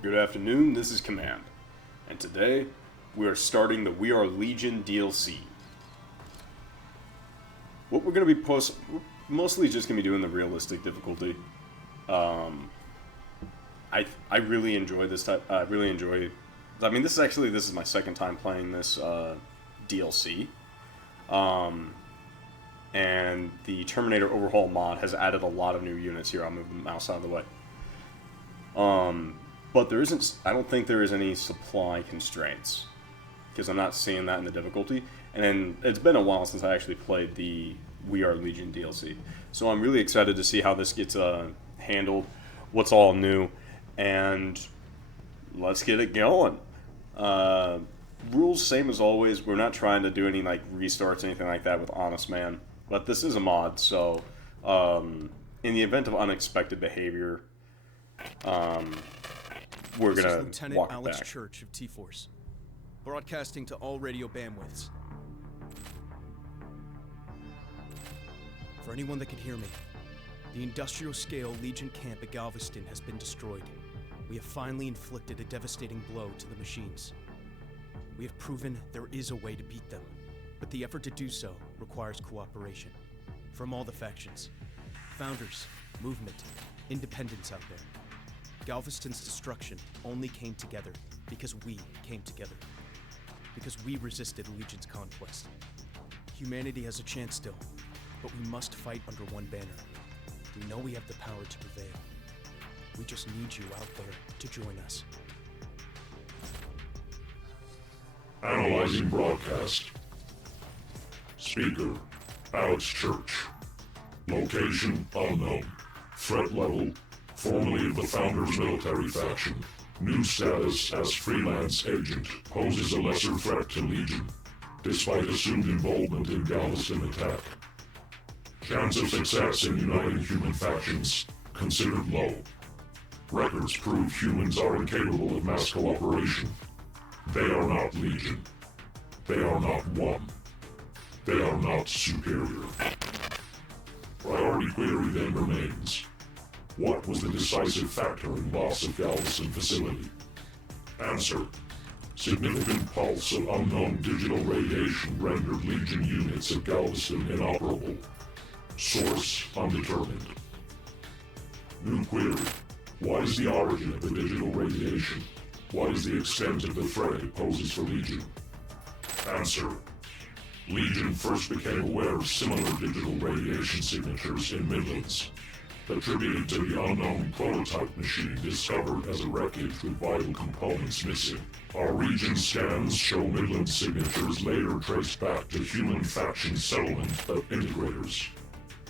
Good afternoon, this is Command, and today we are starting the We Are Legion DLC. What we're going to be mostly just going to be doing the realistic difficulty. I really enjoy this type. I really enjoy. I mean, this is my second time playing this DLC. And the Terminator Overhaul mod has added a lot of new units here. I'll move the mouse out of the way. But there isn't. I don't think there is any supply constraints because I'm not seeing that in the difficulty. And it's been a while since I actually played the We Are Legion DLC, so I'm really excited to see how this gets handled, what's all new, and let's get it going. Rules same as always. We're not trying to do any like restarts, anything like that with Honest Man, but this is a mod, so in the event of unexpected behavior, we're This gonna is Lieutenant walk Alex back. Church of T-Force, broadcasting to all radio bandwidths. For anyone that can hear me, the industrial-scale Legion camp at Galveston has been destroyed. We have finally inflicted a devastating blow to the machines. We have proven there is a way to beat them, but the effort to do so requires cooperation from all the factions. Founders, movement, independents out there. Galveston's destruction only came together because we came together. Because we resisted Legion's conquest. Humanity has a chance still, but we must fight under one banner. We know we have the power to prevail. We just need you out there to join us. Analyzing broadcast. Speaker, Alex Church. Location, unknown. Threat level, formerly of the Founders military faction. New status as freelance agent. Poses a lesser threat to Legion, despite assumed involvement in Galveston attack. Chance of success in uniting human factions, considered low. Records prove humans are incapable of mass cooperation. They are not Legion. They are not one. They are not superior. Priority query then remains. What was the decisive factor in loss of Galveston facility? Answer. Significant pulse of unknown digital radiation rendered Legion units at Galveston inoperable. Source undetermined. New query. What is the origin of the digital radiation? What is the extent of the threat it poses for Legion? Answer. Legion first became aware of similar digital radiation signatures in Midlands, attributed to the unknown prototype machine discovered as a wreckage with vital components missing. Our region scans show Midland signatures later traced back to human faction settlement of Integrators,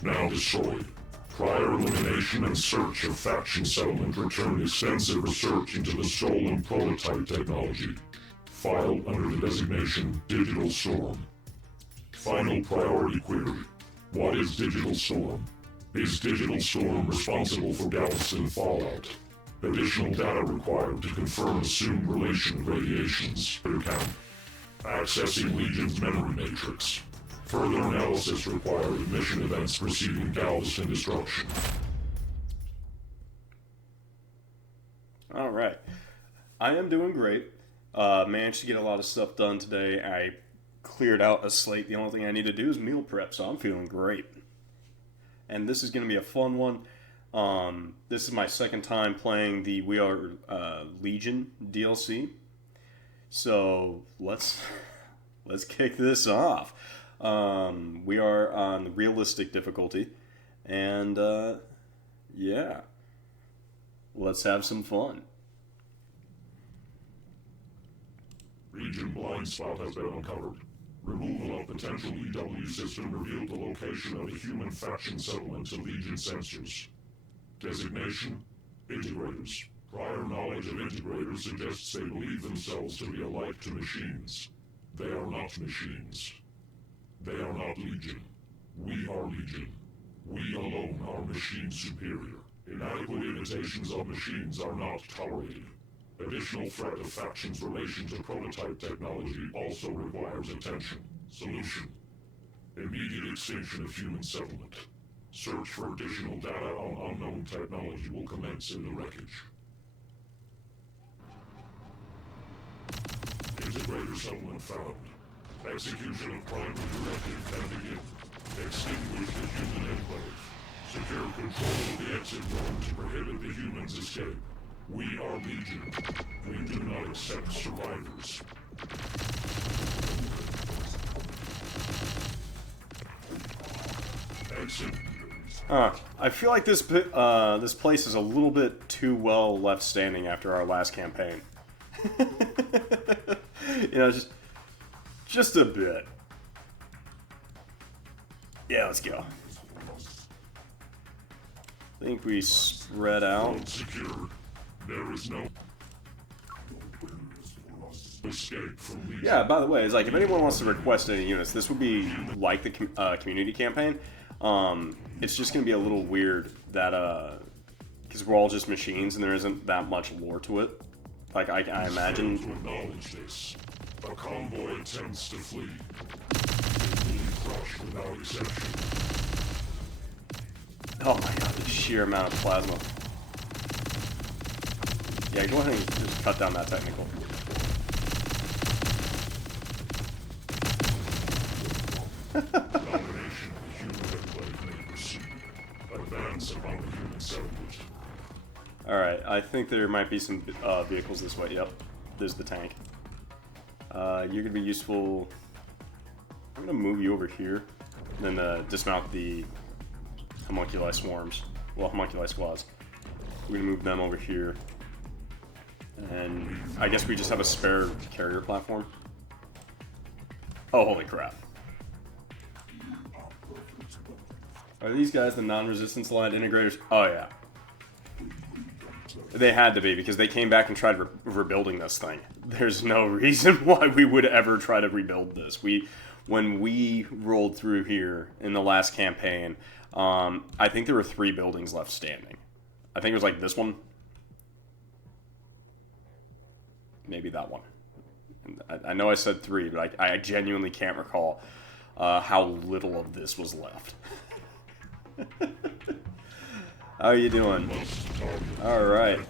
now destroyed. Prior elimination and search of faction settlement returned extensive research into the stolen prototype technology, filed under the designation Digital Storm. Final priority query. What is Digital Storm? Is Digital Storm responsible for Galveston fallout? Additional data required to confirm assumed relation of radiations per count. Accessing Legion's memory matrix. Further analysis required of mission events preceding Galveston destruction. Alright. I am doing great. Managed to get a lot of stuff done today. I cleared out a slate. The only thing I need to do is meal prep, so I'm feeling great. And this is going to be a fun one. This is my second time playing the We Are Legion DLC. So let's kick this off. We are on the realistic difficulty, and yeah, let's have some fun. Region blind spot has been uncovered. Removal of potential EW system revealed the location of a human faction settlement to Legion sensors. Designation: Integrators. Prior knowledge of Integrators suggests they believe themselves to be alike to machines. They are not machines. They are not Legion. We are Legion. We alone are machine superior. Inadequate imitations of machines are not tolerated. Additional threat of factions' relation to prototype technology also requires attention. Solution: immediate extinction of human settlement. Search for additional data on unknown technology will commence in the wreckage. someone found. Execution of primary directive can begin. Extinguish the human enclave. Secure control of the exit road to prohibit the humans' escape. We are Legion. We do not accept survivors. Exit. I feel like this place is a little bit too well left standing after our last campaign. You know, just a bit. Yeah, let's go. I think we spread out. Secure. There is no escape from Legion. Yeah, by the way, it's like if anyone wants to request any units, this would be like the community campaign. It's just going to be a little weird that, because we're all just machines and there isn't that much lore to it. Like, I imagine... To acknowledge this, a convoy attempts to flee. It will be crushed without exception. Oh my god, the sheer amount of plasma. Yeah, go ahead and just cut down that technical. Domination of the human enclave may proceed. Advance upon the human settlement. Alright, I think there might be some vehicles this way. Yep, there's the tank. You're going to be useful... I'm going to move you over here, and then dismount the homunculi swarms. Well, homunculi squads. We're going to move them over here. And I guess we just have a spare carrier platform. Oh, holy crap. Are these guys the non-resistance line integrators? Oh, yeah. They had to be, because they came back and tried rebuilding this thing. There's no reason why we would ever try to rebuild this. When we rolled through here in the last campaign, I think there were 3 buildings left standing. I think it was like this one. Maybe that one. I know I said 3, but I genuinely can't recall how little of this was left. How are you doing? Alright.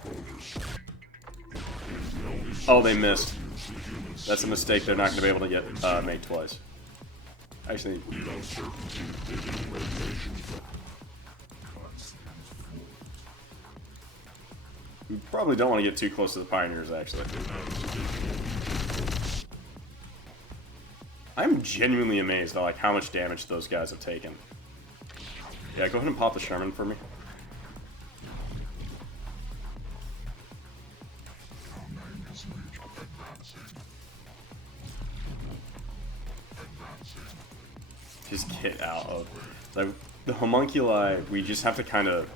Oh, they missed. That's a mistake they're not going to be able to get made twice. Actually... We probably don't want to get too close to the Pioneers, actually. I'm genuinely amazed at like how much damage those guys have taken. Yeah, go ahead and pop the Sherman for me. Just get out of... Like, the homunculi, we just have to kind of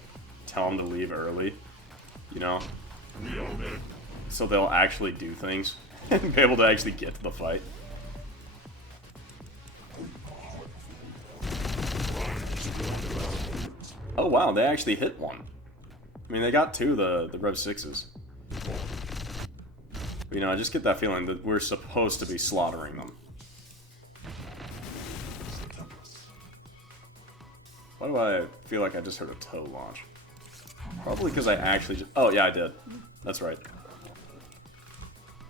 tell them to leave early, you know? So they'll actually do things and be able to actually get to the fight. Oh wow, they actually hit one. I mean, they got 2 the Rev 6s. But, you know, I just get that feeling that we're supposed to be slaughtering them. Why do I feel like I just heard a tow launch? Probably because I actually just... Oh, yeah, I did. That's right.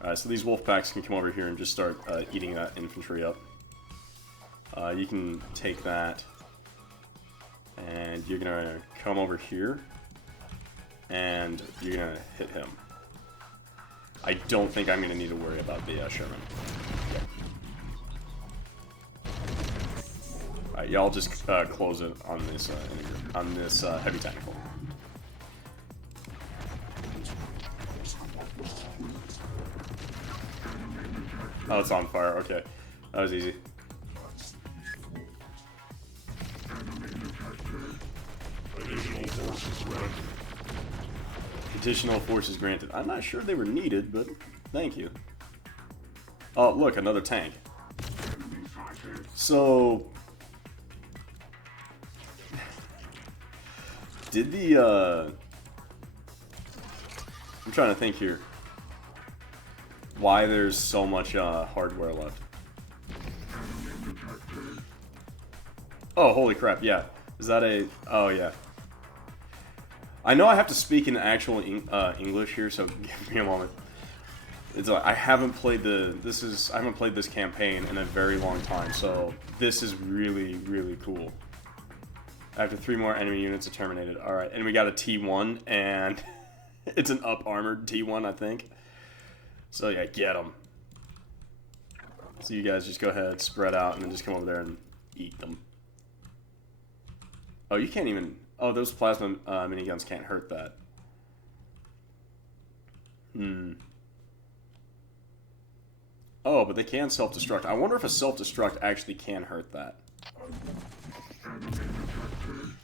Alright, so these wolf packs can come over here and just start eating that infantry up. You can take that, and you're gonna come over here, and you're gonna hit him. I don't think I'm gonna need to worry about the Sherman. Alright, y'all just close it on this heavy tactical. Oh, it's on fire. Okay, that was easy. Additional forces granted. I'm not sure they were needed, but thank you. Oh, look, another tank. So, did the, I'm trying to think here. Why there's so much hardware left. Oh, holy crap, yeah. Is that a... Oh, yeah. I know I have to speak in actual English here, so give me a moment. It's like, I haven't played I haven't played this campaign in a very long time, so this is really, really cool. After 3 more enemy units are terminated. Alright, and we got a T1, and it's an up-armored T1, I think. So yeah, get them. So you guys just go ahead, spread out, and then just come over there and eat them. Oh, you can't even... Oh, those plasma miniguns can't hurt that. Oh, but they can self-destruct. I wonder if a self-destruct actually can hurt that.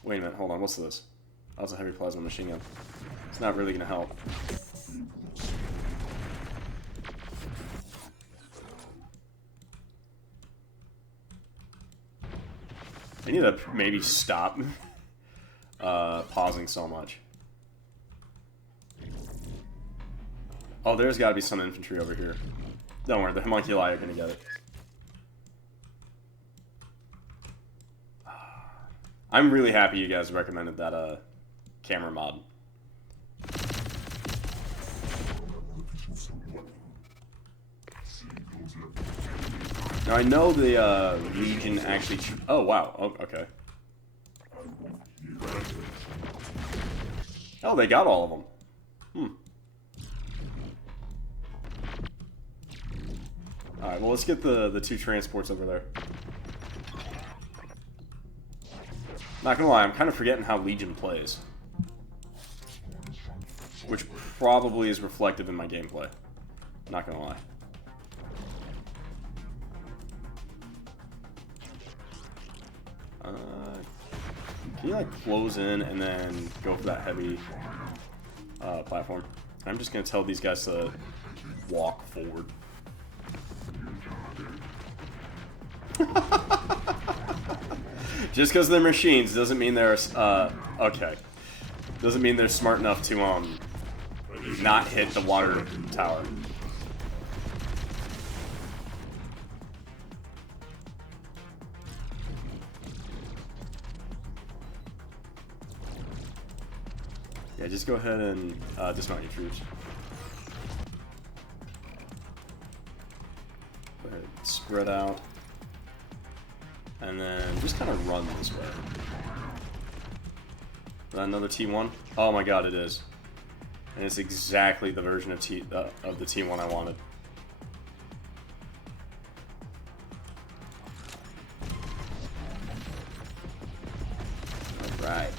Wait a minute, hold on, what's this? Oh, it's a heavy plasma machine gun. It's not really going to help. I need to maybe stop pausing so much. Oh, there's got to be some infantry over here. Don't worry, the homunculi are going to get it. I'm really happy you guys recommended that camera mod. Now I know the Legion actually... Oh, wow. Oh, okay. Oh, they got all of them. Alright, well, let's get the 2 transports over there. Not gonna lie, I'm kind of forgetting how Legion plays. Which probably is reflective in my gameplay. Not gonna lie. Can you, like, close in and then go for that heavy platform? I'm just gonna tell these guys to walk forward. Just because they're machines doesn't mean they're okay. Doesn't mean they're smart enough to not hit the water tower. Yeah, just go ahead and dismount your troops. Go ahead, spread out. And then just kind of run this way. Another T1? Oh my god, it is. And it's exactly the version of the T1 I wanted. Alright.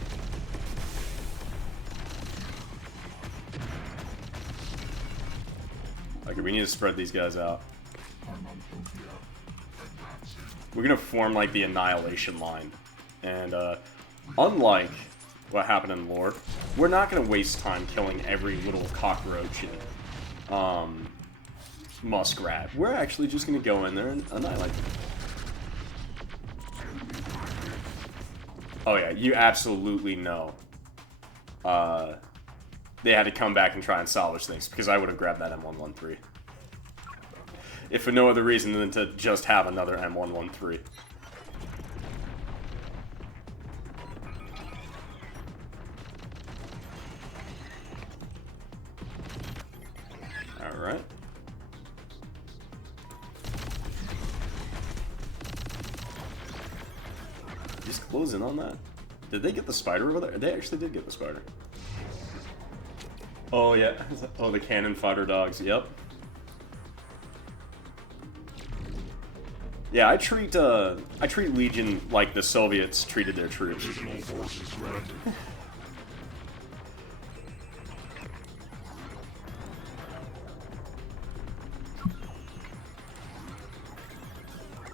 Okay, we need to spread these guys out. We're gonna form, like, the Annihilation line. And, unlike what happened in lore, we're not gonna waste time killing every little cockroach and, muskrat. We're actually just gonna go in there and annihilate them. Oh yeah, you absolutely know. They had to come back and try and salvage things, because I would have grabbed that M113. If for no other reason than to just have another M113. Alright. Just close in on that. Did they get the spider over there? They actually did get the spider. Oh yeah. Oh, the cannon fodder dogs. Yep. Yeah, I treat Legion like the Soviets treated their troops.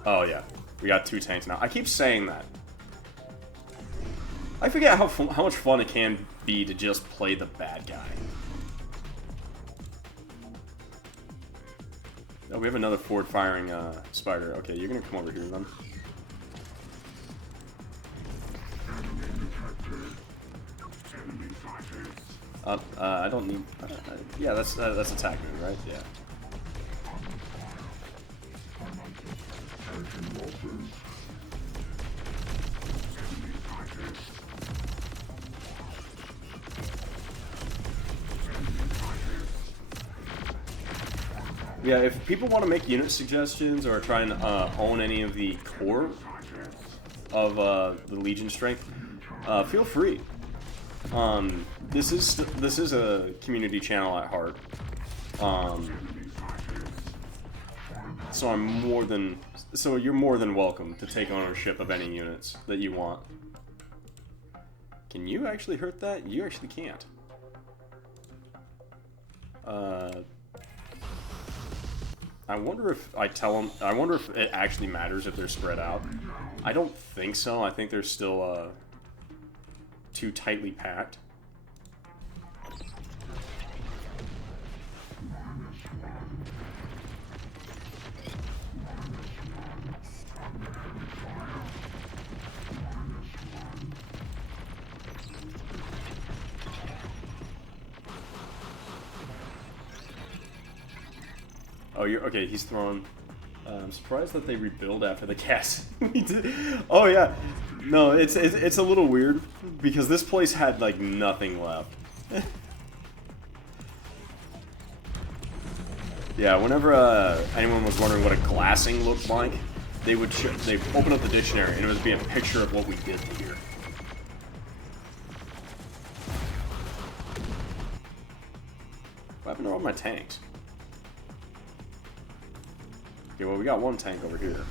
Oh yeah, we got 2 tanks now. I keep saying that. I forget how much fun it can be to just play the bad guy. Oh, we have another forward-firing spider. Okay, you're gonna come over here then. I don't need... yeah, that's attack move, right? Yeah. Yeah, if people want to make unit suggestions or try and own any of the core of the Legion strength, feel free. This is a community channel at heart. So you're more than welcome to take ownership of any units that you want. Can you actually hurt that? You actually can't. I wonder if I tell them. I wonder if it actually matters if they're spread out. I don't think so. I think they're still too tightly packed. Oh, you're okay. He's thrown. I'm surprised that they rebuild after the cast. We did. Oh yeah, no, it's a little weird because this place had like nothing left. Yeah, whenever anyone was wondering what a glassing looked like, they open up the dictionary and it would be a picture of what we did here. What happened to all my tanks? Okay, well, we got one tank over here.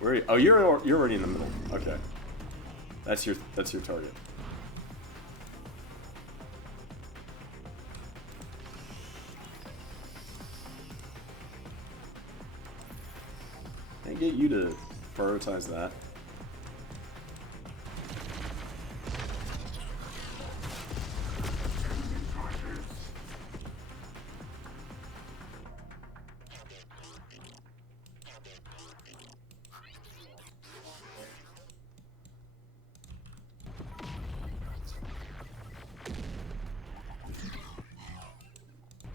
Where are you? Oh, you're already in the middle. Okay, that's your target. Can I get you to prioritize that?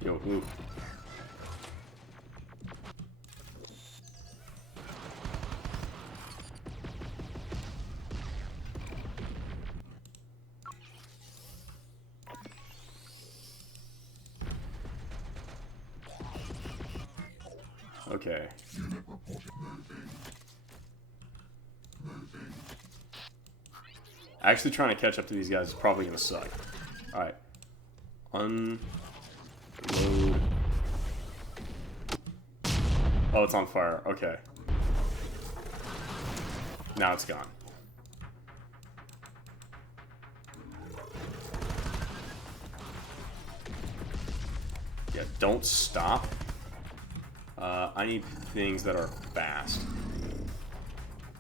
Yo, move. Okay. Actually trying to catch up to these guys is probably gonna suck. Alright. Unload. Oh, it's on fire. Okay. Now it's gone. Yeah, don't stop. I need things that are fast.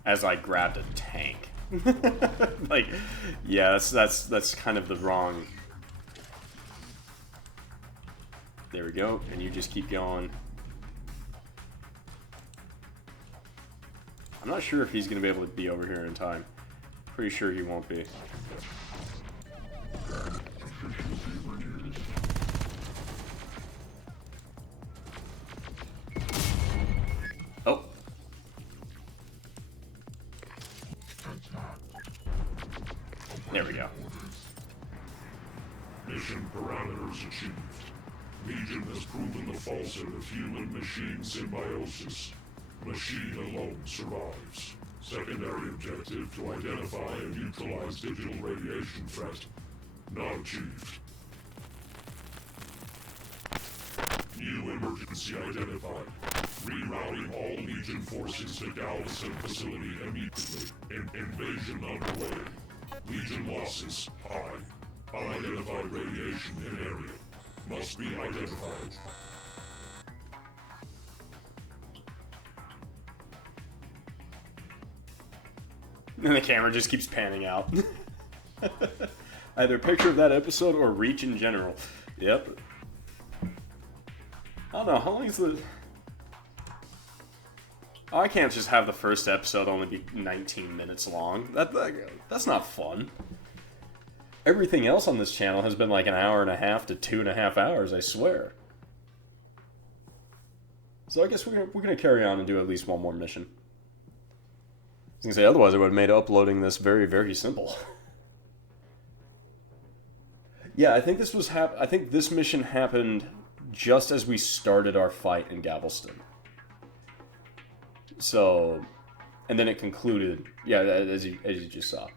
As I grabbed a tank. Like, yeah, that's kind of the wrong. There we go, and you just keep going. I'm not sure if he's gonna be able to be over here in time. Pretty sure he won't be. Oh. There we go. Mission parameters achieved. Legion has proven the falsehood of human-machine symbiosis. Machine alone survives. Secondary objective to identify and neutralize digital radiation threat. Not achieved. New emergency identified. Rerouting all Legion forces to Galveston facility immediately. Invasion underway. Legion losses high. Unidentified radiation in area. Must be identified. And the camera just keeps panning out. Either a picture of that episode or Reach in general. Yep. I don't know, how long is the... Oh, I can't just have the first episode only be 19 minutes long. That's not fun. Everything else on this channel has been like an hour and a half to 2.5 hours, I swear. So I guess we're gonna carry on and do at least one more mission. I was gonna say, otherwise I would have made uploading this very, very simple. Yeah, I think this was I think this mission happened just as we started our fight in Galveston. So, and then it concluded, yeah, as you just saw.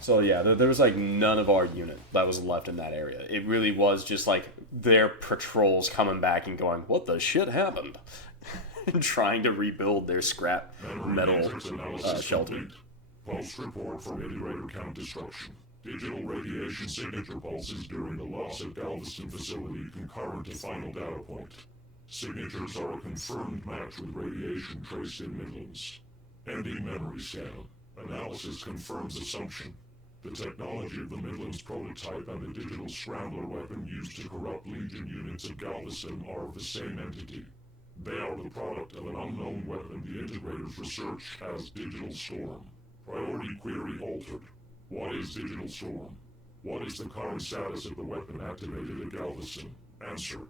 So yeah, there was like none of our unit that was left in that area. It really was just like their patrols coming back and going, "What the shit happened?" and trying to rebuild their scrap metal shelter. Pulse report from Integrator count destruction. Digital radiation signature pulses during the loss of Galveston facility concurrent to final data point. Signatures are a confirmed match with radiation traced in Midlands. Ending memory scan. Analysis confirms assumption. The technology of the Midlands prototype and the digital scrambler weapon used to corrupt Legion units of Galveston are of the same entity. They are the product of an unknown weapon the Integrators research as Digital Storm. Priority query altered. What is Digital Storm? What is the current status of the weapon activated at Galveston? Answer.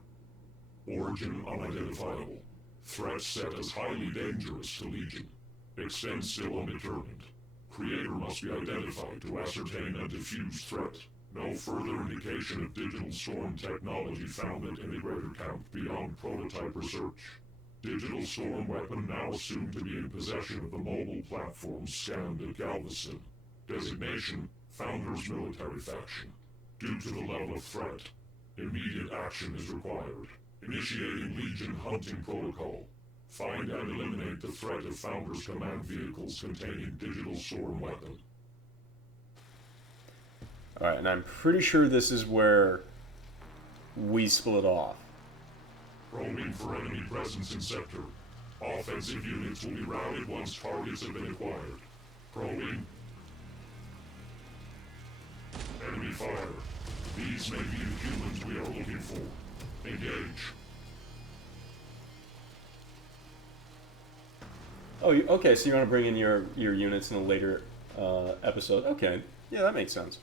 Origin unidentifiable. Threat set as highly dangerous to Legion. Extent still undetermined. Creator must be identified to ascertain and defuse threat. No further indication of Digital Storm technology found at Integrator count beyond prototype research. Digital Storm weapon now assumed to be in possession of the mobile platform scanned at Galveston. Designation, Founders Military Faction. Due to the level of threat, immediate action is required. Initiating Legion hunting protocol. Find and eliminate the threat of Founders command vehicles containing Digital Storm weapon. Alright, and I'm pretty sure this is where we split off. Probing for enemy presence in sector. Offensive units will be routed once targets have been acquired. Probing. Enemy fire. These may be the humans we are looking for. Engage. Oh, okay, so you want to bring in your units in a later episode. Okay, yeah, that makes sense.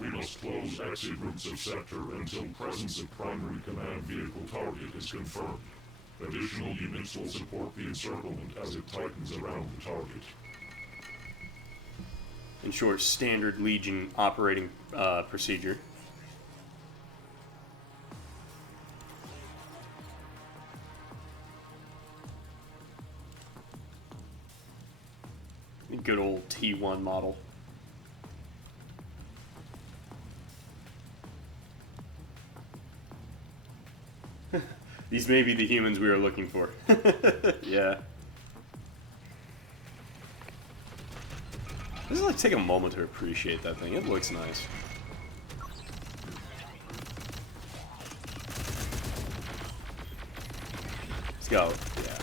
We must close exit routes of sector until presence of primary command vehicle target is confirmed. Additional units will support the encirclement as it tightens around the target. In short, standard Legion operating procedure. Good old T1 model. These may be the humans we are looking for. Yeah. Just like take a moment to appreciate that thing. It looks nice. Let's go. Yeah.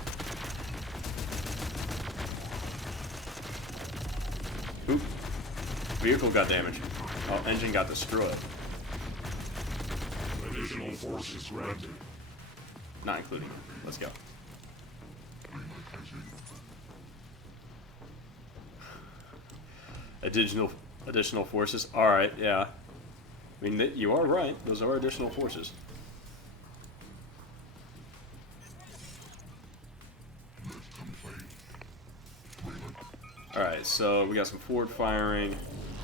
Oop. Vehicle got damaged. Oh, engine got destroyed. Additional forces granted. Not including him. Let's go. Additional forces. All right, yeah. I mean, you are right. Those are additional forces. All right, so we got some forward firing.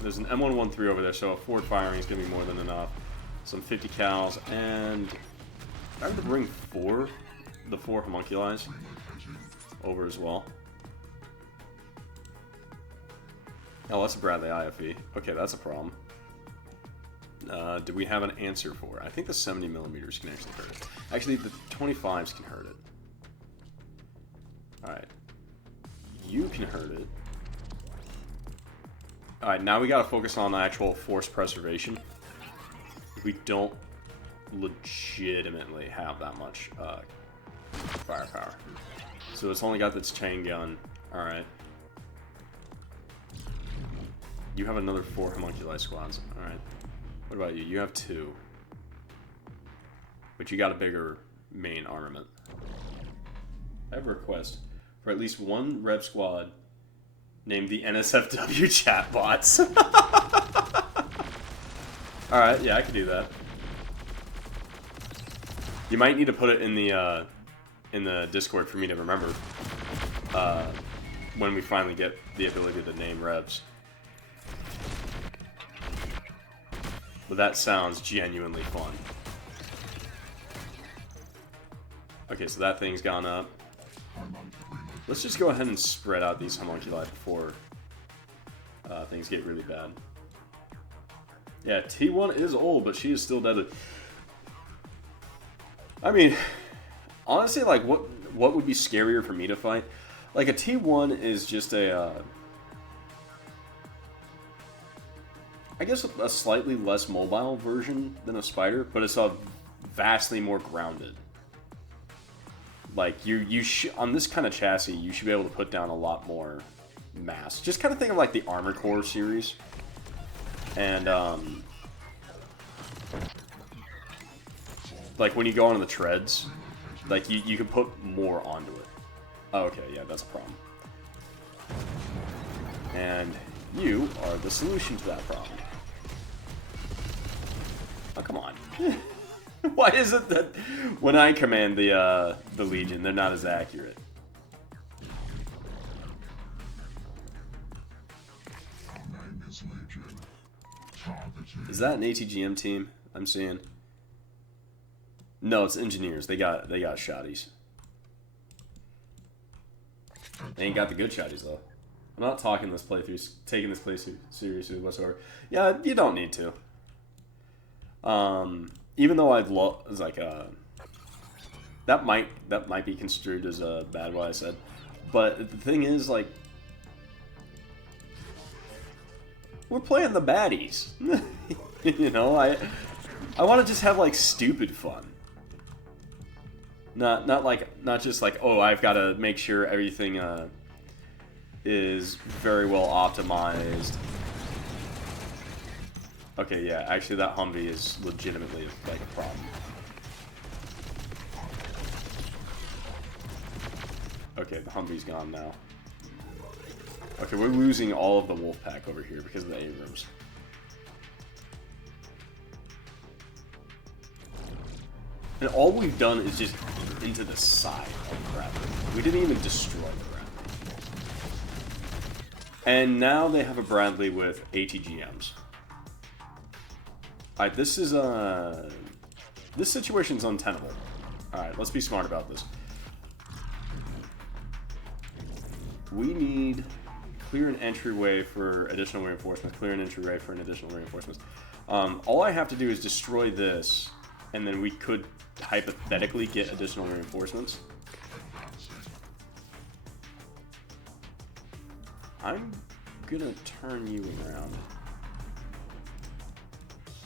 There's an M113 over there, so a forward firing is gonna be more than enough. Some 50 cals, and I have to bring the four homunculis over as well. Oh, that's a Bradley IFE. Okay, that's a problem. Do we have an answer for it? I think the 70mm can actually hurt it. Actually, the 25s can hurt it. Alright. You can hurt it. Alright, now we gotta focus on actual force preservation. We don't legitimately have that much firepower. So it's only got this chain gun. Alright. You have another 4 homunculi squads. Alright. What about you? You have 2. But you got a bigger main armament. I have a request for at least one Rev squad named the NSFW chatbots. Alright, yeah, I can do that. You might need to put it in the Discord for me to remember when we finally get the ability to name Revs. But that sounds genuinely fun. Okay, so that thing's gone up. Let's just go ahead and spread out these homunculi before things get really bad. Yeah, T1 is old, but she is still deadly. I mean, honestly, like, what would be scarier for me to fight? Like, a T1 is just a, I guess a slightly less mobile version than a spider, but it's a vastly more grounded. Like, on this kind of chassis, you should be able to put down a lot more mass. Just kind of think of, like, the Armor Core series. And, like, when you go on the treads, like, you can put more onto it. Oh, okay, yeah, that's a problem. And you are the solution to that problem. Oh, come on. Why is it that when I command the Legion, they're not as accurate? Is that an ATGM team I'm seeing? No, it's engineers. They got shotties. They ain't got the good shotties though. I'm not taking this playthrough seriously whatsoever. Yeah, you don't need to. Even though I'd love, like, that might be construed as bad what I said, but the thing is, like, we're playing the baddies. You know, I want to just have, like, stupid fun. Not just like, oh, I've got to make sure everything is very well optimized. Okay, yeah, actually that Humvee is legitimately, like, a problem. Okay, the Humvee's gone now. Okay, we're losing all of the Wolfpack over here because of the Abrams. And all we've done is just into the side of the Bradley. We didn't even destroy the Bradley. And now they have a Bradley with ATGMs. Alright, this is, this situation's untenable. Alright, let's be smart about this. We need clear an entryway for additional reinforcements, clear an entryway for an additional reinforcements. All I have to do is destroy this, and then we could hypothetically get additional reinforcements. I'm gonna turn you around.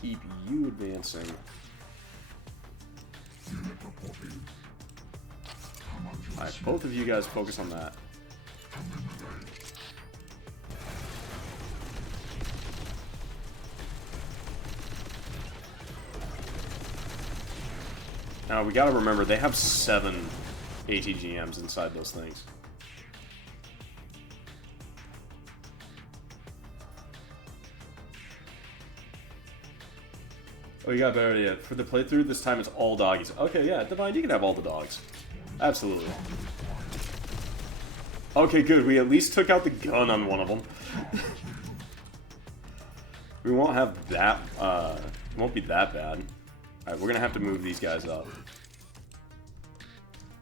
Keep you advancing. Alright, both of you guys focus on that. Now, we gotta remember, they have 7 ATGMs inside those things. Oh, you got a better idea. For the playthrough, this time it's all doggies. Okay, yeah, Divine, you can have all the dogs. Absolutely. Okay, good. We at least took out the gun on one of them. We won't have that, it won't be that bad. Alright, we're gonna have to move these guys up.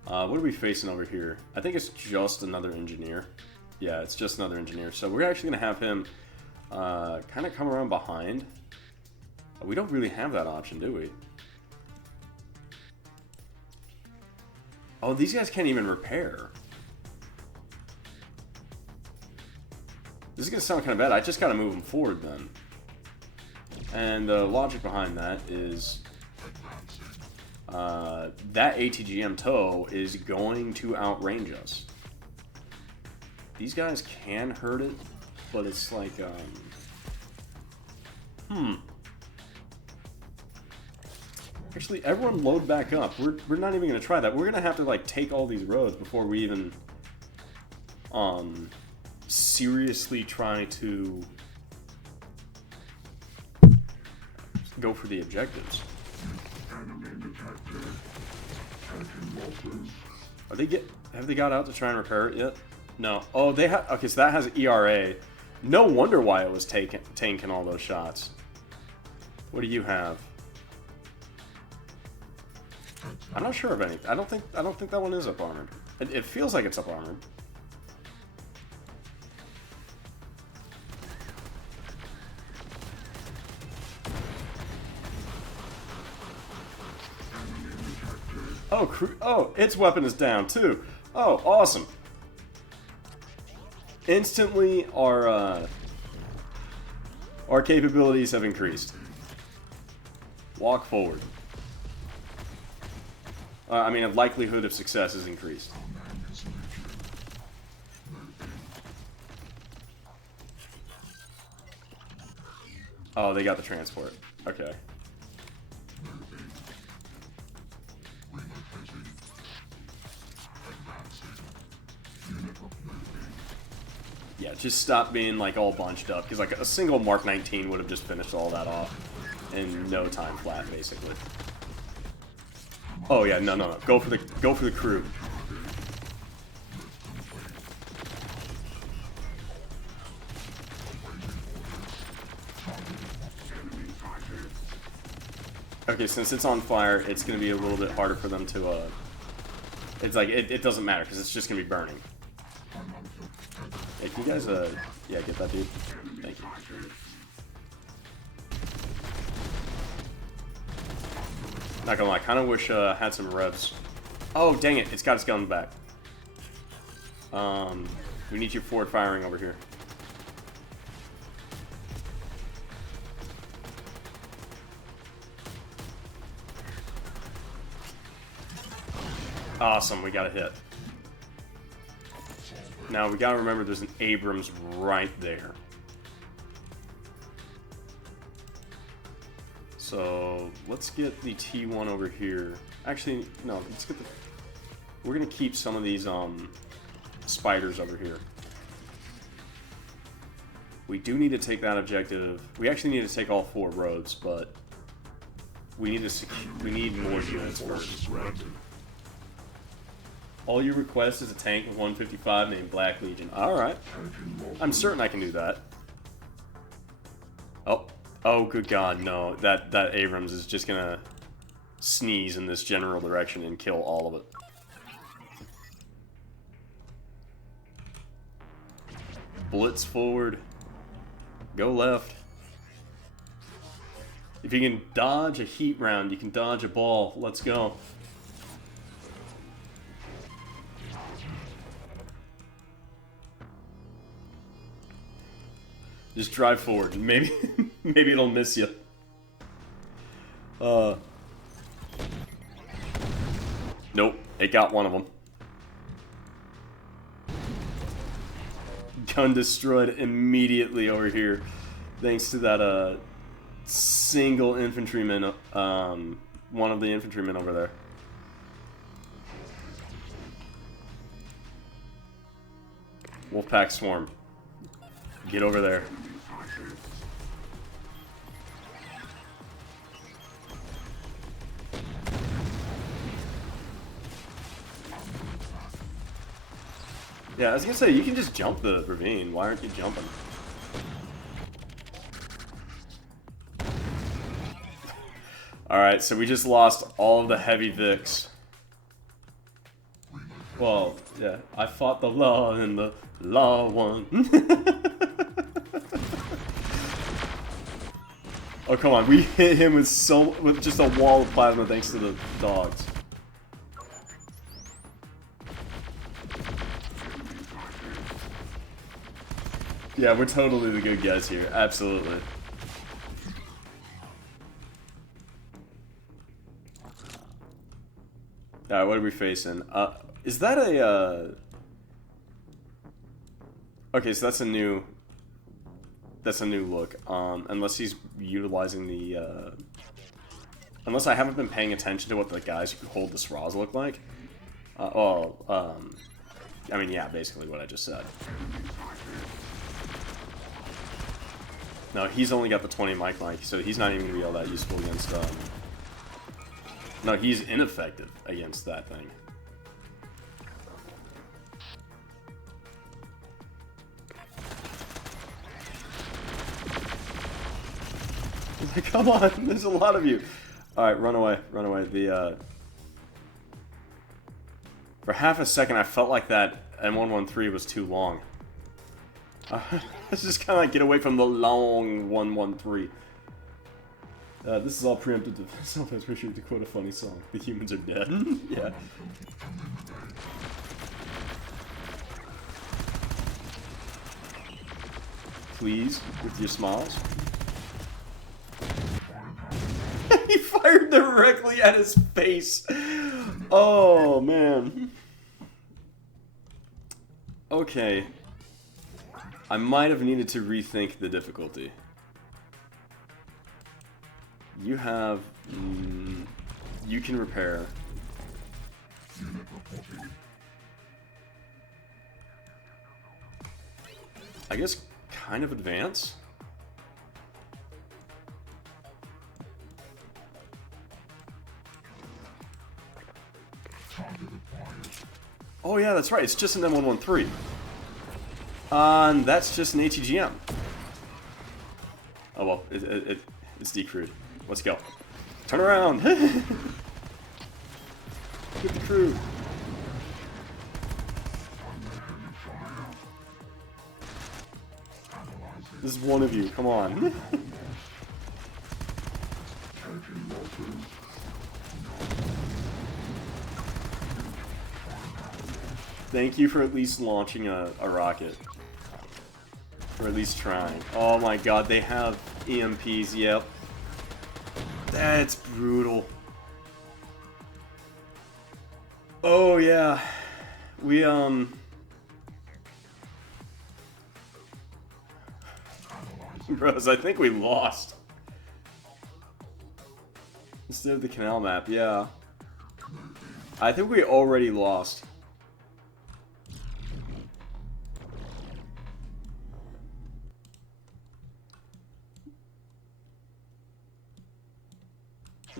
What are we facing over here? I think it's just another engineer. Yeah, it's just another engineer. So we're actually gonna have him, kind of come around behind. We don't really have that option, do we? Oh, these guys can't even repair. This is gonna sound kind of bad. I just gotta move them forward then. And the logic behind that is that ATGM tow is going to outrange us. These guys can hurt it, but it's like, Actually, everyone load back up. We're not even going to try that. We're going to have to, like, take all these roads before we even, seriously try to go for the objectives. Have they got out to try and repair it yet? No. Oh, they have. Okay, so that has ERA. No wonder why it was tanking all those shots. What do you have? I'm not sure of anything. I don't think that one is up armored. It feels like it's up armored. Oh, its weapon is down too. Oh, awesome. Instantly, our capabilities have increased. Walk forward. I mean, a likelihood of success is increased. Oh, they got the transport. Okay. Yeah, just stop being like all bunched up, because like a single Mark 19 would have just finished all that off in no time flat, basically. Oh yeah, no. Go for the crew. Okay, since it's on fire, it's gonna be a little bit harder for them to it's like it doesn't matter because it's just gonna be burning. Hey, can you guys yeah, get that dude? Thank you. Not gonna lie, I kind of wish I had some revs. Oh, dang it, it's got its gun back. We need you forward firing over here. Awesome, we got a hit. Now we gotta remember there's an Abrams right there. So let's get the T1 over here. Actually, no, let's get the... We're gonna keep some of these spiders over here. We do need to take that objective. We actually need to take all 4 roads, but we need more units first. All you request is a tank with 155 named Black Legion. Alright. I'm certain I can do that. Oh, good God, no. That Abrams is just gonna sneeze in this general direction and kill all of it. Blitz forward. Go left. If you can dodge a heat round, you can dodge a ball. Let's go. Just drive forward. Maybe it'll miss you. Nope. It got one of them. Gun destroyed immediately over here. Thanks to that, single infantryman, one of the infantrymen over there. Wolfpack swarm. Get over there. Yeah, I was gonna say, you can just jump the ravine. Why aren't you jumping? Alright, so we just lost all of the heavy Vics. Well, yeah, I fought the law and the law won. Oh, come on, we hit him with just a wall of plasma thanks to the dogs. Yeah, we're totally the good guys here. Absolutely. Alright, what are we facing? Is that a, Okay, so that's a new look. Unless he's utilizing the, Unless I haven't been paying attention to what the guys who hold the SRAs look like. I mean, yeah, basically what I just said. No, he's only got the 20 mic, so he's not even going to be all that useful against, No, he's ineffective against that thing. Like, come on, there's a lot of you. Alright, run away, run away. For half a second, I felt like that M113 was too long. Let's just kind of like get away from the long 113. This is all preemptive. Sometimes wish you to quote a funny song. The humans are dead. Yeah. Please, with your smiles. He fired directly at his face. Oh, man. Okay. I might have needed to rethink the difficulty. You have... you can repair. I guess kind of advance? Oh yeah, that's right, it's just an M113. And that's just an ATGM. Oh well, it's decrewed. Let's go. Turn around! Get the crew! This is one of you, come on. Thank you for at least launching a rocket. Or at least trying. Oh my god, they have EMPs, yep. That's brutal. Oh yeah. We, Bros, I think we lost. Instead of the canal map, yeah. I think we already lost.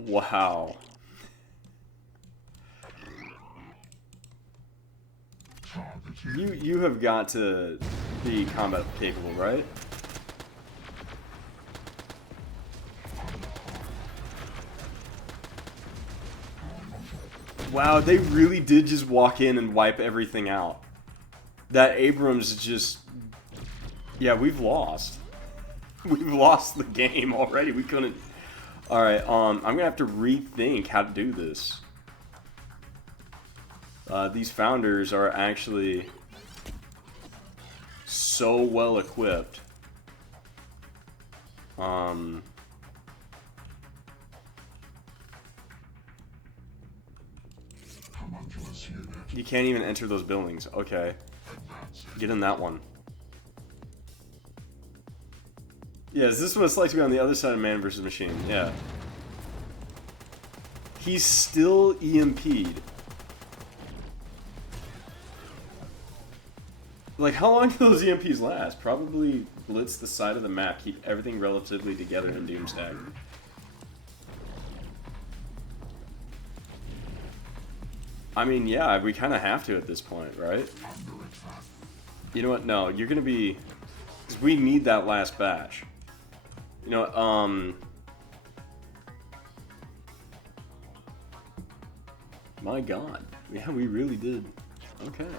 Wow. You have got to be combat capable, right? Wow, they really did just walk in and wipe everything out. That Abrams just... Yeah, we've lost. We've lost the game already. We couldn't... Alright, I'm gonna have to rethink how to do this. These founders are actually so well equipped. You can't even enter those buildings. Okay. Get in that one. Yeah, is this what it's like to be on the other side of man versus machine? Yeah. He's still EMP'd. Like, how long do those EMPs last? Probably blitz the side of the map, keep everything relatively together in Doomstack. I mean, yeah, we kind of have to at this point, right? You know what? No, you're gonna be... 'Cause we need that last batch. You know what, my god. Yeah, we really did. Okay.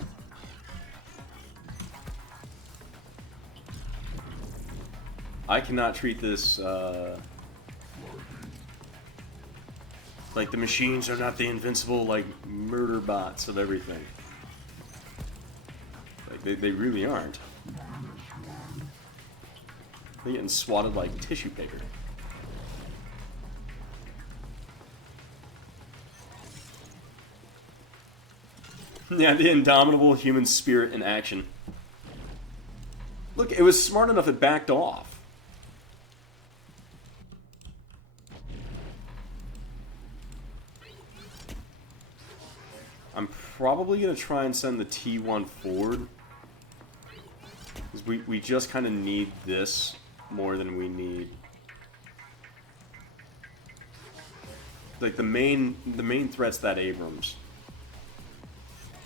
I cannot treat this, like, the machines are not the invincible, like, murder bots of everything. Like, they really aren't. They're getting swatted like tissue paper. Yeah, the indomitable human spirit in action. Look, it was smart enough it backed off. I'm probably going to try and send the T1 forward. Because we just kind of need this more than we need. Like, the main threat's that Abrams.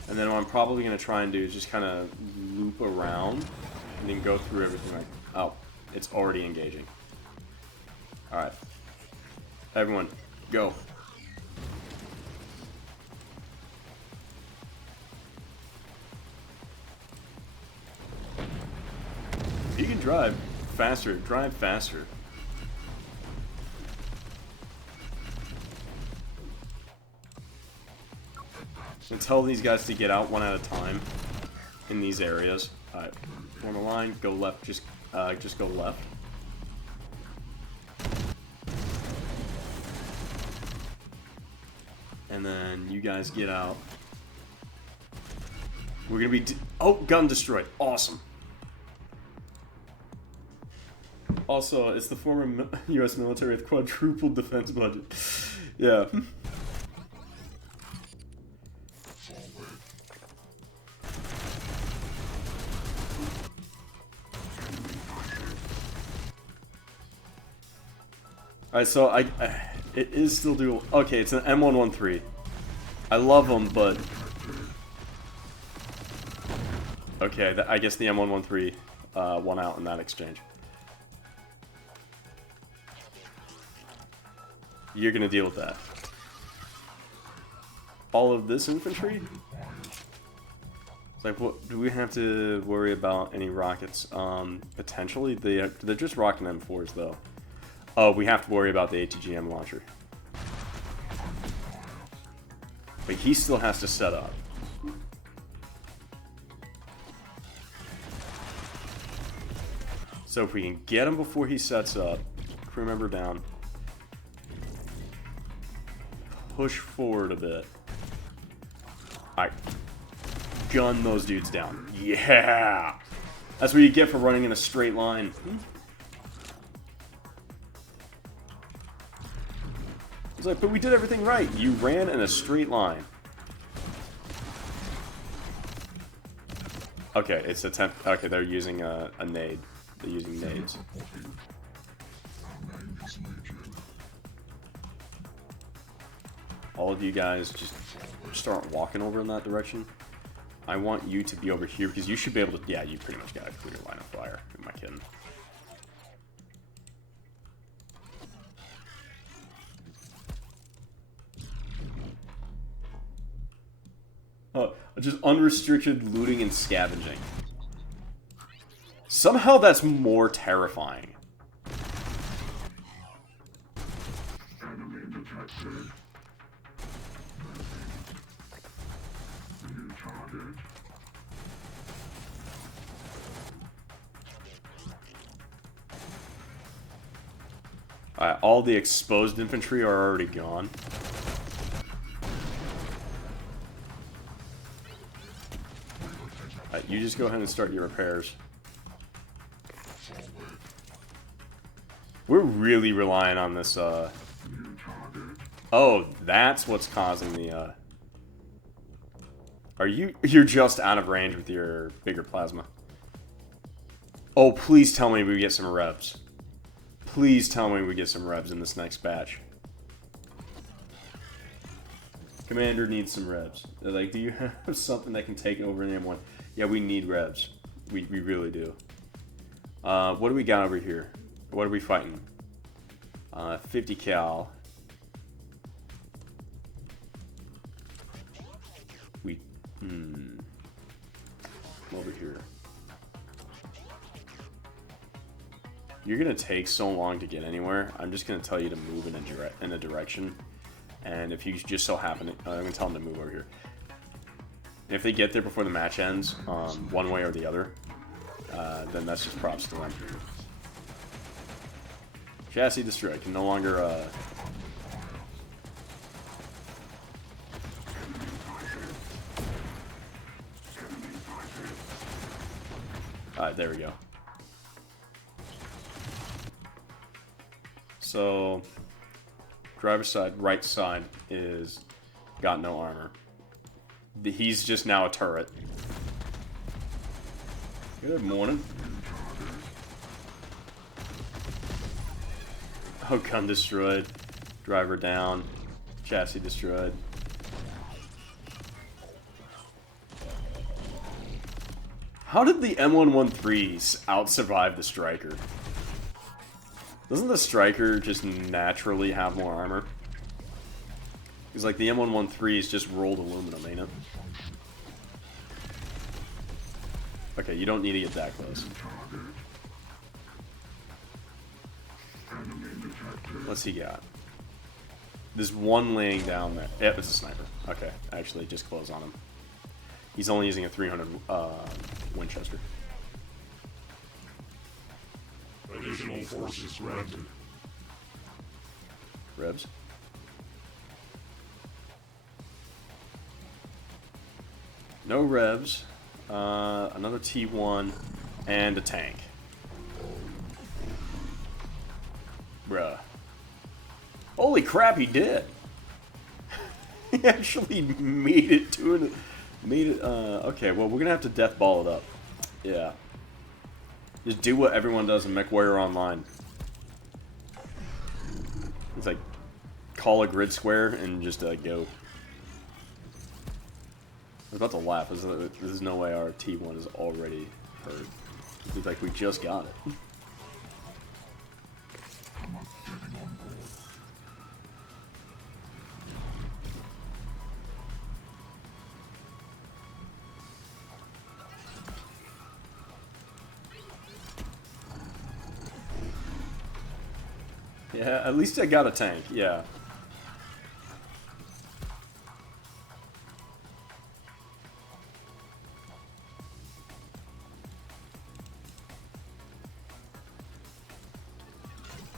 And then what I'm probably going to try and do is just kind of loop around and then go through everything like... Oh, it's already engaging. Alright. Everyone, go. You can drive faster. Drive faster. And tell these guys to get out one at a time in these areas. Alright, form a line, go left, just go left. And then you guys get out. We're gonna be oh, gun destroyed. Awesome. Also, it's the former U.S. military with quadrupled defense budget. Yeah. Alright, so it is still doable. Okay, it's an M113. I love them, but okay, I guess the M113 won out in that exchange. You're gonna deal with that. All of this infantry? It's like, what do we have to worry about? Any rockets? Potentially, they're just rocking M4s though. Oh, we have to worry about the ATGM launcher. But he still has to set up. So if we can get him before he sets up, crew member down, push forward a bit. Alright. Gun those dudes down. Yeah! That's what you get for running in a straight line. It's like, but we did everything right. You ran in a straight line. Okay, it's a temp. Okay, they're using a nade. They're using nades. All of you guys just start walking over in that direction. I want you to be over here because you should be able to. Yeah, you pretty much got a clear line of fire. Who am I kidding? Just unrestricted looting and scavenging. Somehow that's more terrifying. Enemy detected. New target. Alright, all the exposed infantry are already gone. Alright, you just go ahead and start your repairs. We're really relying on this, Oh, that's what's causing the, You're just out of range with your bigger plasma. Oh, please tell me we get some revs. Please tell me we get some revs in this next batch. Commander needs some revs. They're like, do you have something that can take over an M1? Yeah, we need revs. We really do. What do we got over here? What are we fighting? 50 cal. Over here. You're gonna take so long to get anywhere. I'm just gonna tell you to move in a direction, and if you just so happen to, I'm gonna tell them to move over here. If they get there before the match ends, one way or the other, then that's just props to them. Chassis destroyed. Can no longer. Alright, there we go. So, driver's side, right side is got no armor. He's just now a turret. Good morning. Oh, gun destroyed. Driver down. Chassis destroyed. How did the M113s out-survive the Striker? Doesn't the Striker just naturally have more armor? Because, like, the M113 is just rolled aluminum, ain't it? Okay, you don't need to get that close. What's he got? There's one laying down there. Yep, it's a sniper. Okay, actually, just close on him. He's only using a 300 Winchester. Additional forces granted. Rebs? No Rebs. Another T1 and a tank. Bruh. Holy crap, he did! He actually made it to an... okay, well, we're gonna have to death ball it up. Yeah. Just do what everyone does in MechWarrior Online. It's like, call a grid square and just go. I was about to laugh. There's no way our T1 is already hurt. It's like we just got it. Yeah, at least I got a tank, yeah.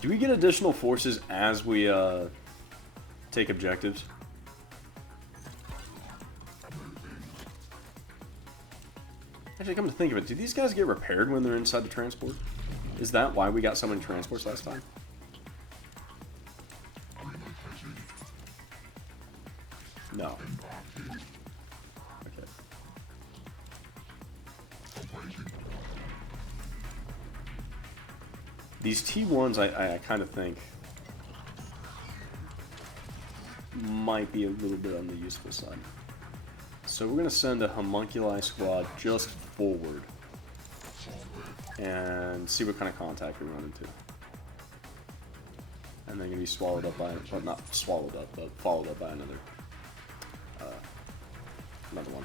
Do we get additional forces as we take objectives? Actually, come to think of it, do these guys get repaired when they're inside the transport? Is that why we got so many transports last time? No. Okay. These T1s, I kind of think, might be a little bit on the useful side. So we're going to send a homunculi squad just forward and see what kind of contact we run into. And they're going to be swallowed up by, well, not swallowed up, but followed up by another one.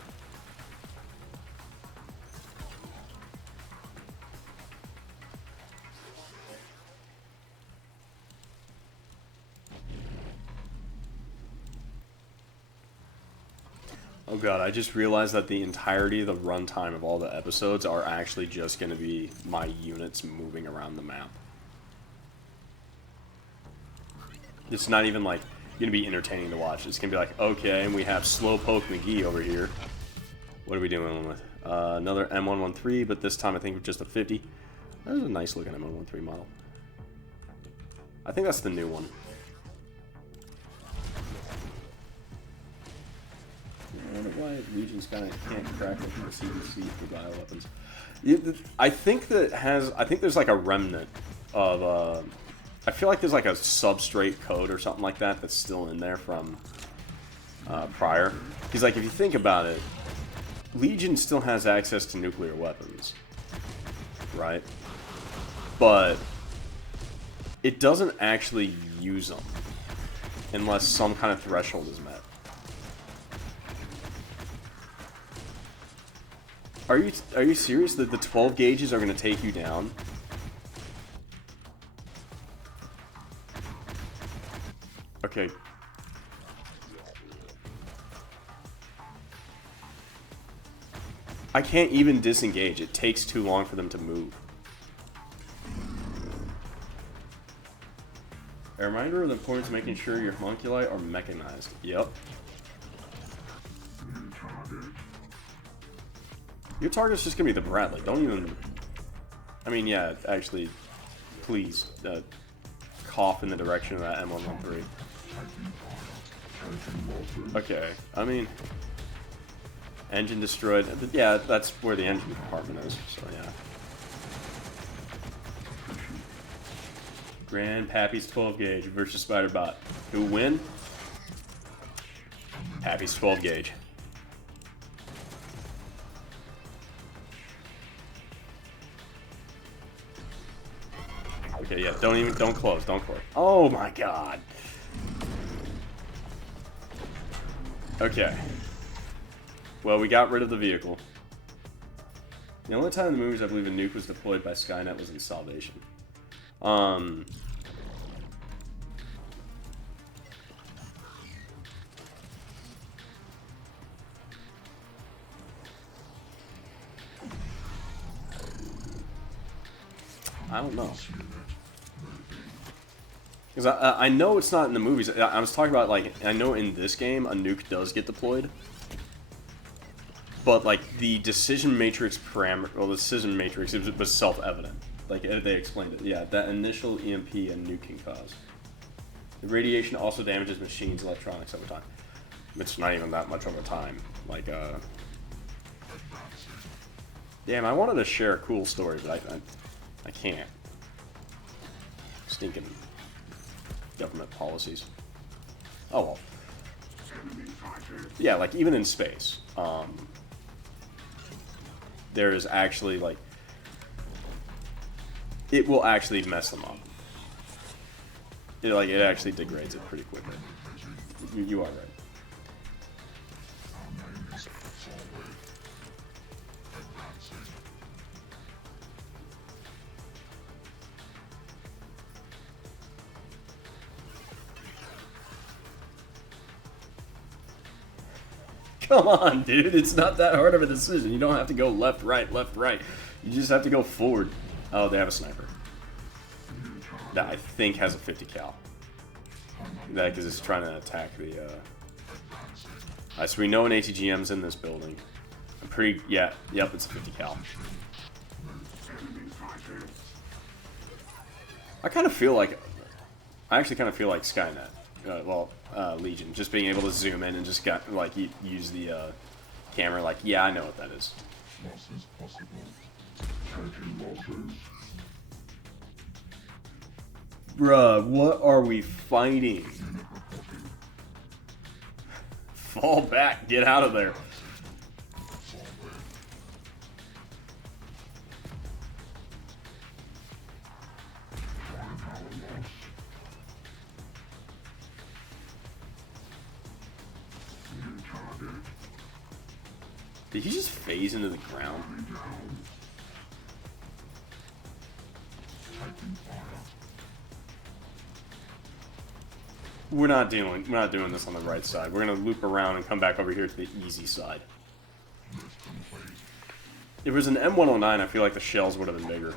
Oh god, I just realized that the entirety of the runtime of all the episodes are actually just going to be my units moving around the map. It's not even like going to be entertaining to watch. It's going to be like, okay, and we have Slowpoke McGee over here. What are we doing with? Another M113, but this time I think with just a 50. That is a nice looking M113 model. I think that's the new one. I wonder why Legion's kind of can't crack it from the CDC for bioweapons. I think there's like a remnant of I feel like there's like a substrate code or something like that that's still in there from prior. Because like if you think about it, Legion still has access to nuclear weapons, right? But it doesn't actually use them unless some kind of threshold is met. Are you serious that the 12 gauges are going to take you down? Okay. I can't even disengage. It takes too long for them to move. A reminder of the importance of making sure your homunculi are mechanized. Yep. Your target's just gonna be the Bradley. Don't even... I mean, yeah, actually, please, cough in the direction of that M113. Okay, I mean... Engine destroyed. Yeah, that's where the engine compartment is, so yeah. Grandpappy's 12 gauge versus Spider-Bot. Who win? Pappy's 12 gauge. Okay, yeah, don't close. Oh my god. Okay. Well, we got rid of the vehicle. The only time in the movies I believe a nuke was deployed by Skynet was in Salvation. I don't know. Because I know it's not in the movies. I was talking about, like, I know in this game a nuke does get deployed. But, like, the decision matrix parameter, well, the decision matrix, it was self-evident. Like, they explained it. Yeah, that initial EMP a nuke can cause. The radiation also damages machines, electronics over time. It's not even that much over time. Like, damn, I wanted to share a cool story, but I can't. Stinking government policies. Oh well. Yeah, like even in space, there is actually like it will actually mess them up. It actually degrades it pretty quickly. You are right. Come on, dude. It's not that hard of a decision. You don't have to go left, right, left, right. You just have to go forward. Oh, they have a sniper. That I think has a 50 cal. That because it's trying to attack the. Alright, so we know an ATGM's in this building. I'm pretty. Yeah. Yep. It's a 50 cal. I kind of feel like. I actually kind of feel like Skynet. Legion, just being able to zoom in and just use the camera. Like, yeah, I know what that is. Bruh, what are we fighting? Fall back, get out of there. Did he just phase into the ground? We're not doing this on the right side. We're gonna loop around and come back over here to the easy side. If it was an M109, I feel like the shells would have been bigger.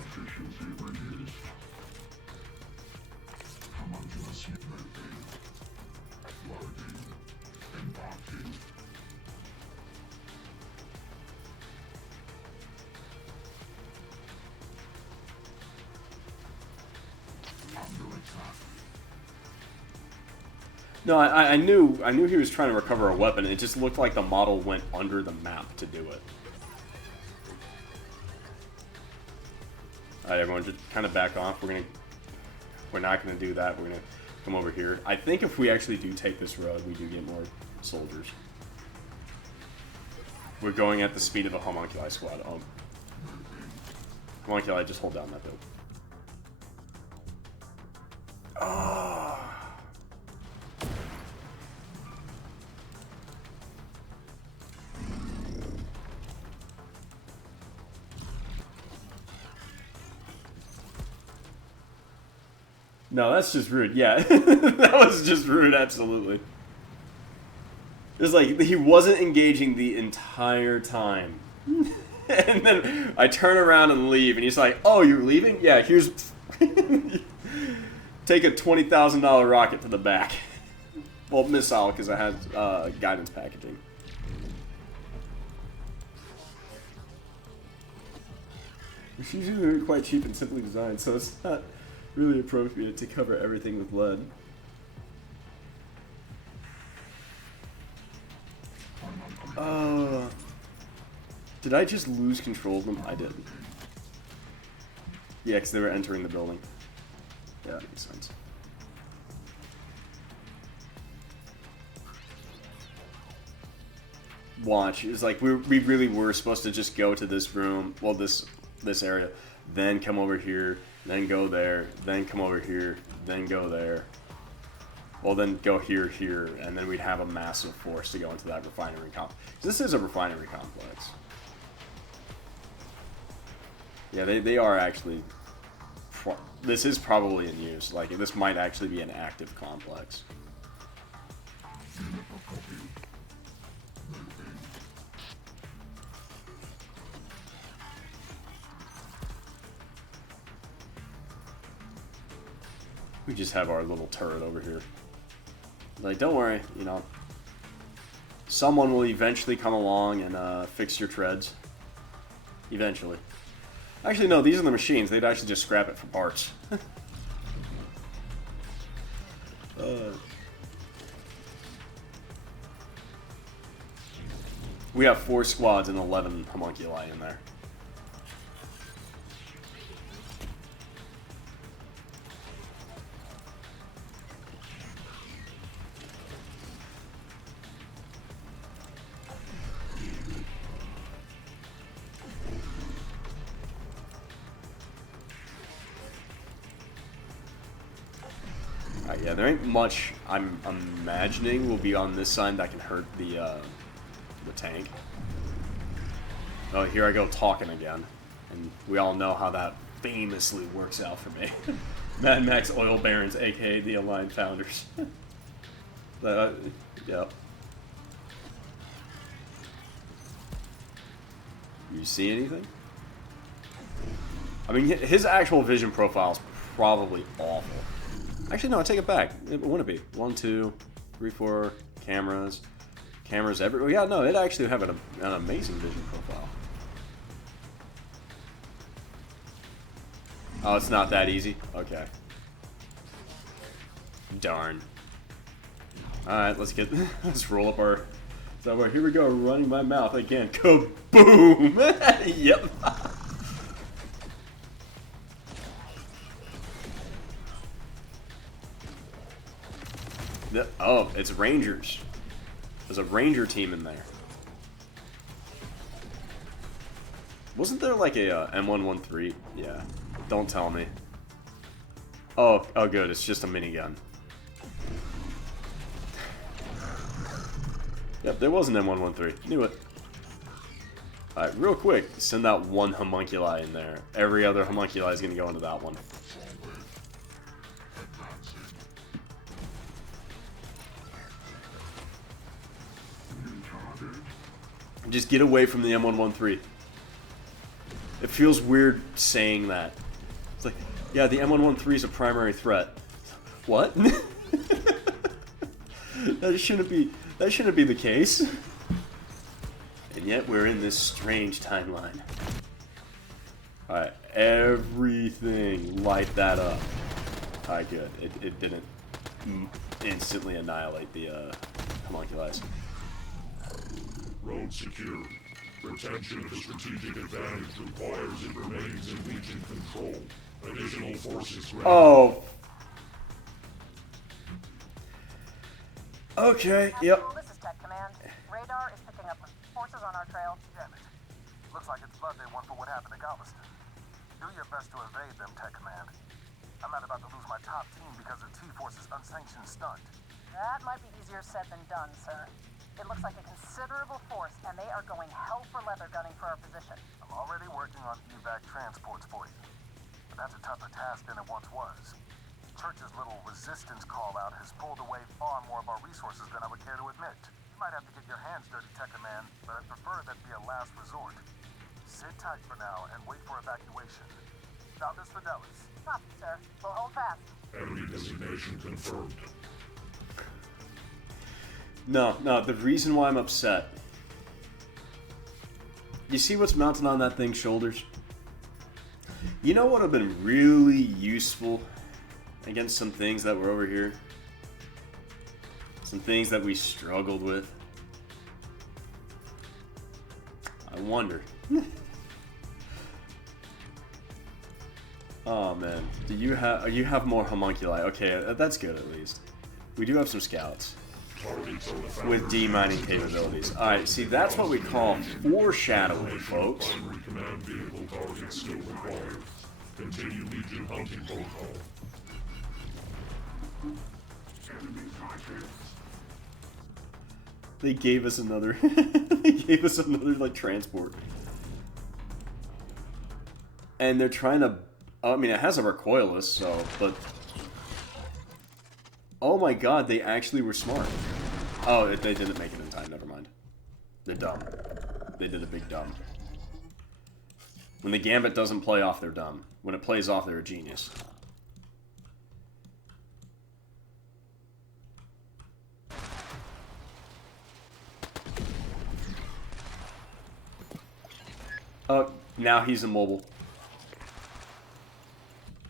No, I knew he was trying to recover a weapon. It just looked like the model went under the map to do it. Alright, everyone, just kind of back off. We're not gonna do that. We're gonna come over here. I think if we actually do take this road, we do get more soldiers. We're going at the speed of a homunculi squad. Homunculi, just hold down that though. Oh. No, that's just rude. Yeah, that was just rude, absolutely. It's like, he wasn't engaging the entire time. And then I turn around and leave, and he's like, oh, you're leaving? Yeah, here's... Take a $20,000 rocket to the back. Well, missile, because it has guidance packaging. It's usually quite cheap and simply designed, so it's not really appropriate to cover everything with lead. Did I just lose control of them? I did. Yeah, because they were entering the building. Yeah, that makes sense. Watch. It was like we really were supposed to just go to this room. Well, this area. then come over here, then go there, then come over here, then go there. Well, then go here, and then we'd have a massive force to go into that refinery complex. This is a refinery complex. Yeah, they are actually... This is probably in use. Like, this might actually be an active complex. We just have our little turret over here. Like, don't worry, you know. Someone will eventually come along and fix your treads. Eventually. Actually, no, these are the machines. They'd actually just scrap it for parts. We have 4 squads and 11 homunculi in there. Yeah, there ain't much I'm imagining will be on this side that can hurt the tank. Oh, here I go talking again. And we all know how that famously works out for me. Mad Max Oil Barons, aka the Aligned Founders. Yeah. You see anything? I mean, his actual vision profile is probably awful. Actually, no, I take it back. It wouldn't be. 1, 2, 3, 4 cameras. Cameras everywhere. Yeah, no, it actually have an amazing vision profile. Oh, it's not that easy? Okay. Darn. Alright, let's roll up our... So here we go, running my mouth again. Kaboom! Yep. Oh, it's Rangers. There's a Ranger team in there. Wasn't there like a M113? Yeah. Don't tell me. Oh, good. It's just a minigun. Yep, there was an M113. Knew it. Alright, real quick. Send that one homunculi in there. Every other homunculi is going to go into that one. Just get away from the M113. It feels weird saying that. It's like, yeah, the M113 is a primary threat. What? That shouldn't be the case. And yet we're in this strange timeline. Alright, everything light that up. Alright, good. It didn't instantly annihilate the homunculus. Road secured. Retention of strategic advantage requires it remains in Legion control. Additional forces granted. Oh. Okay, yep. This is Tech Command. Radar is picking up forces on our trail. Damn it. Looks like it's blood they want for what happened to Galveston. Do your best to evade them, Tech Command. I'm not about to lose my top team because of T-Force's unsanctioned stunt. That might be easier said than done, sir. It looks like a considerable force, and they are going hell for leather gunning for our position. I'm already working on evac transports for you. But that's a tougher task than it once was. Church's little resistance call-out has pulled away far more of our resources than I would care to admit. You might have to get your hands dirty, Tech Command, but I'd prefer that be a last resort. Sit tight for now and wait for evacuation. Founders Fidelis. Copy, sir. We'll hold fast. Enemy designation confirmed. No, the reason why I'm upset. You see what's mounted on that thing's shoulders? You know what would have been really useful against some things that were over here? Some things that we struggled with? I wonder. Oh man, you have more homunculi? Okay, that's good at least. We do have some scouts. Targets on the factory. With demining capabilities. Alright, see, that's what we call foreshadowing, folks. Primary command vehicle targets still required. Continue Legion hunting protocol. They gave us another they gave us another like transport. And they're trying to I mean it has a recoilless, so but oh my god, they actually were smart. Oh, they didn't make it in time, never mind. They're dumb. They did a big dumb. When the gambit doesn't play off, they're dumb. When it plays off, they're a genius. Oh, now he's immobile.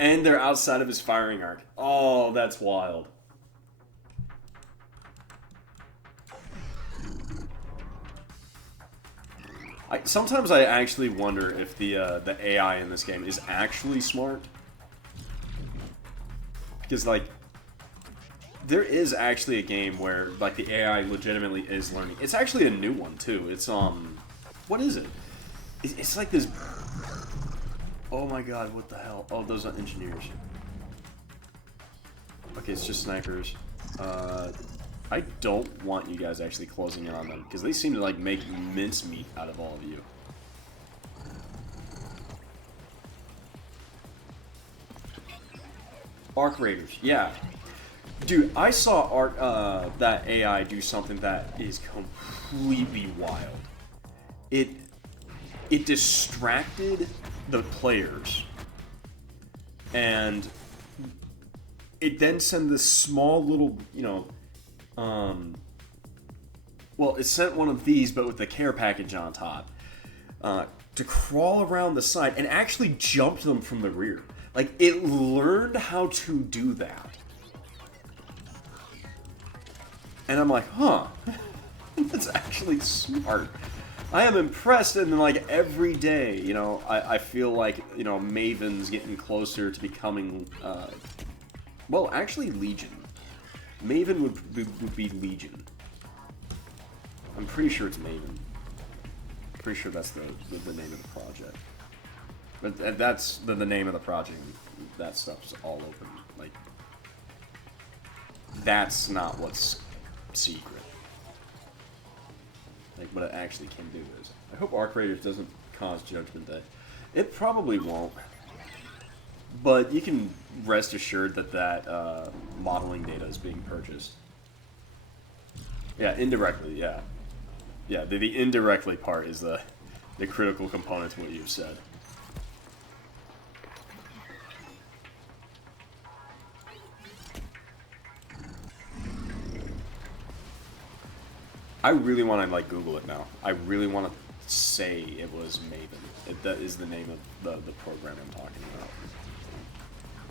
And they're outside of his firing arc. Oh, that's wild. Sometimes I actually wonder if the AI in this game is actually smart. Because, like, there is actually a game where, like, the AI legitimately is learning. It's actually a new one, too. It's, what is it? It's like this... Oh my god, what the hell? Oh, those are engineers. Okay, it's just snipers. I don't want you guys actually closing in on them, because they seem to, like, make mincemeat out of all of you. Arc Raiders, yeah. Dude, I saw that AI do something that is completely wild. It distracted the players, and it then sent this small little, you know, well, it sent one of these, but with the care package on top, to crawl around the side and actually jumped them from the rear. Like, it learned how to do that. And I'm like, huh, that's actually smart. I am impressed, and then, like, every day, you know, I feel like, you know, Maven's getting closer to becoming, well, actually, Legion. Maven would be Legion. I'm pretty sure it's Maven. Pretty sure that's the name of the project. But that's the name of the project. That stuff's all open. Like, that's not what's secret. Like, what it actually can do is. I hope Arc Raiders doesn't cause Judgment Day. It probably won't. But you can rest assured that modeling data is being purchased. Yeah, indirectly, yeah. Yeah, the indirectly part is the critical component to what you've said. I really want to, like, Google it now. I really want to say it was Maven. That is the name of the program I'm talking about.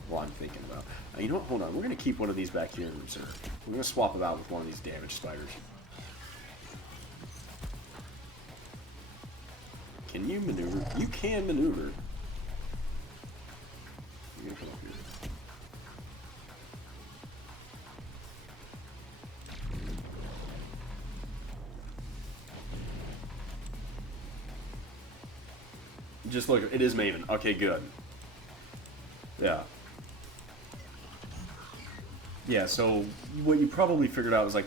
Well, I'm thinking about. You know what? Hold on. We're going to keep one of these back here in reserve. We're going to swap it out with one of these damaged spiders. Can you maneuver? You can maneuver. You're going to come up here. Just look. It is Maven. Okay, good. Yeah. Yeah, so what you probably figured out was like,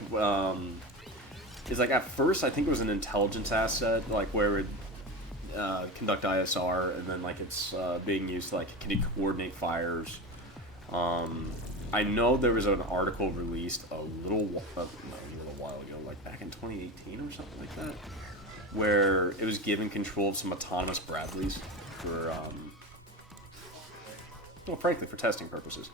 is like at first I think it was an intelligence asset, like where it conduct ISR, and then like it's being used to like can it coordinate fires. I know there was an article released a little while ago, like back in 2018 or something like that, where it was given control of some autonomous Bradleys for, well, frankly, for testing purposes.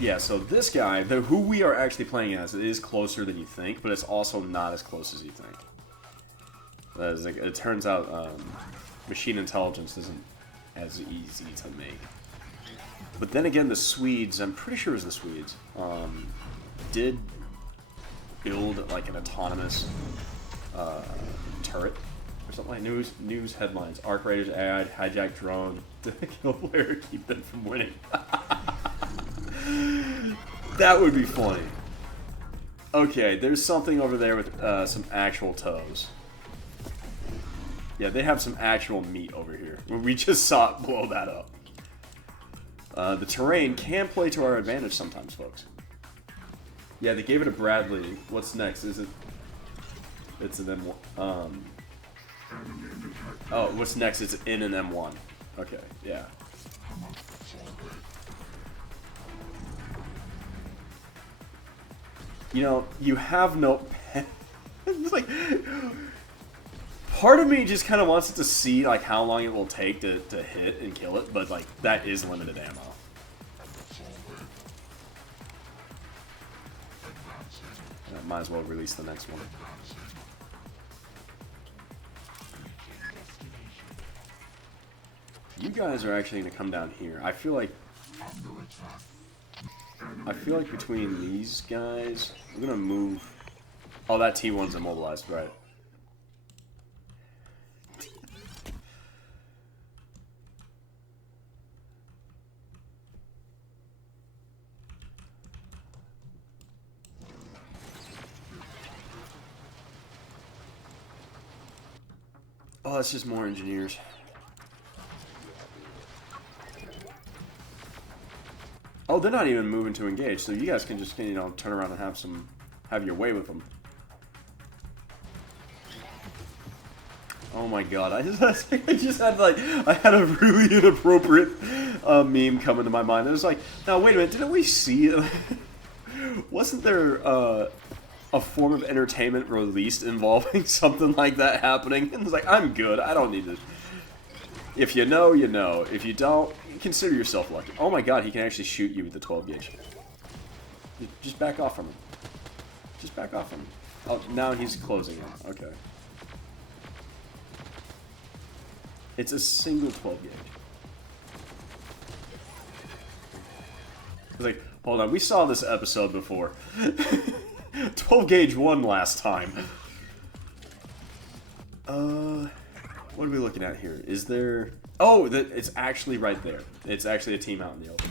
Yeah, so this guy, who we are actually playing as, it is closer than you think, but it's also not as close as you think. Like, it turns out machine intelligence isn't as easy to make. But then again, the Swedes, I'm pretty sure it was the Swedes, did build like an autonomous turret or something like news headlines. Arc Raiders AI hijack drone to kill player, keep them from winning. That would be funny. Okay, there's something over there with some actual toes. Yeah, they have some actual meat over here. We just saw it blow that up. The terrain can play to our advantage sometimes, folks. Yeah, they gave it a Bradley. What's next? Is it... It's an M1. Oh, what's next? It's in an M1. Okay, yeah. You know, you have no... It's like... Part of me just kind of wants to see, like, how long it will take to hit and kill it, but, like, that is limited ammo. I might as well release the next one. You guys are actually going to come down here. I feel like between these guys, we're going to move... Oh, that T1's immobilized, right. Oh, it's just more engineers. Oh, they're not even moving to engage, so you guys can just, you know, turn around and have your way with them. Oh my god, I had a really inappropriate meme come into my mind. It was like, now wait a minute, didn't we see wasn't there a form of entertainment released involving something like that happening? And it's like, I'm good, I don't need to. If you know, you know. If you don't, consider yourself lucky. Oh my god, he can actually shoot you with the 12 gauge. Just back off from him. Just back off from him. Oh, now he's closing in. Okay. It's a single 12 gauge. It's like, hold on, we saw this episode before. 12 gauge won last time. What are we looking at here? Is there... Oh, it's actually right there. It's actually a team out in the open.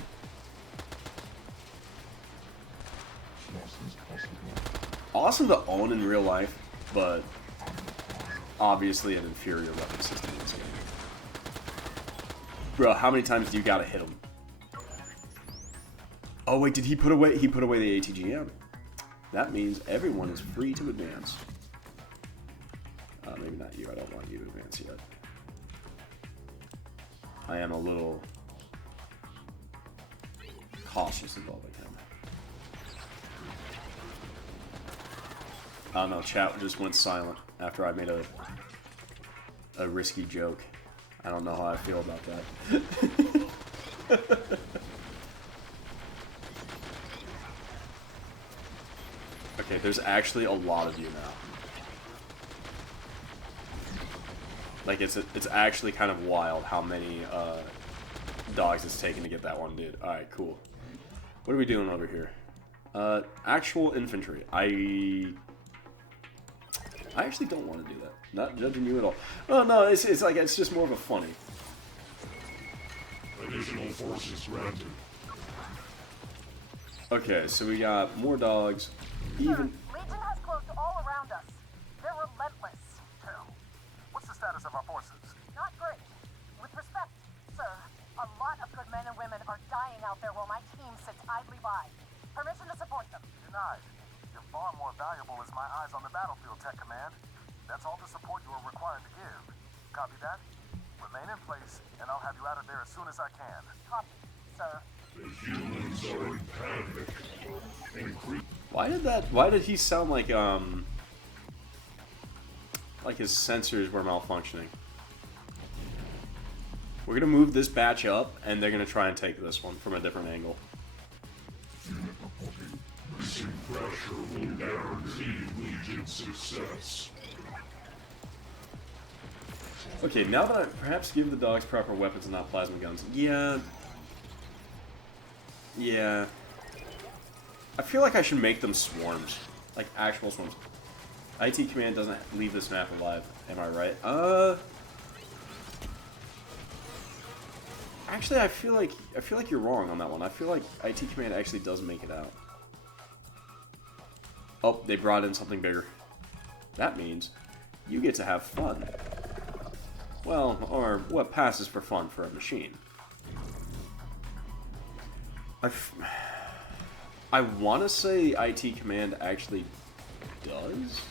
Awesome to own in real life, but obviously an inferior weapon system in this game. Bro, how many times do you gotta hit him? Oh wait, did he put away? He put away the ATGM. That means everyone is free to advance. Maybe not you. I don't want you to advance yet. I am a little cautious involving him. I don't know, chat just went silent after I made a risky joke. I don't know how I feel about that. Okay, there's actually a lot of you now. Like, it's actually kind of wild how many dogs it's taken to get that one dude. Alright, cool. What are we doing over here? Actual infantry. I actually don't want to do that. Not judging you at all. Oh, no, it's like, it's just more of a funny. Additional forces granted. Okay, so we got more dogs. Even... Legion has closed all around us. They're relentless. Hell, what's the status of our forces? Not great. With respect, sir, a lot of good men and women are dying out there while my team sits idly by. Permission to support them. Denied. You're far more valuable as my eyes on the battlefield, Tech Command. That's all the support you are required to give. Copy that? Remain in place, and I'll have you out of there as soon as I can. Copy, sir. The humans are in panic. Why did he sound like his sensors were malfunctioning? We're gonna move this batch up, and they're gonna try and take this one from a different angle. Increasing pressure will guarantee Legion success. Okay, now that I perhaps give the dogs proper weapons and not plasma guns. Yeah. Yeah. I feel like I should make them swarms. Like actual swarms. IT Command doesn't leave this map alive. Am I right? Actually, I feel like you're wrong on that one. I feel like IT Command actually does make it out. Oh, they brought in something bigger. That means you get to have fun. Well, or what passes for fun for a machine. I want to say IT Command actually does?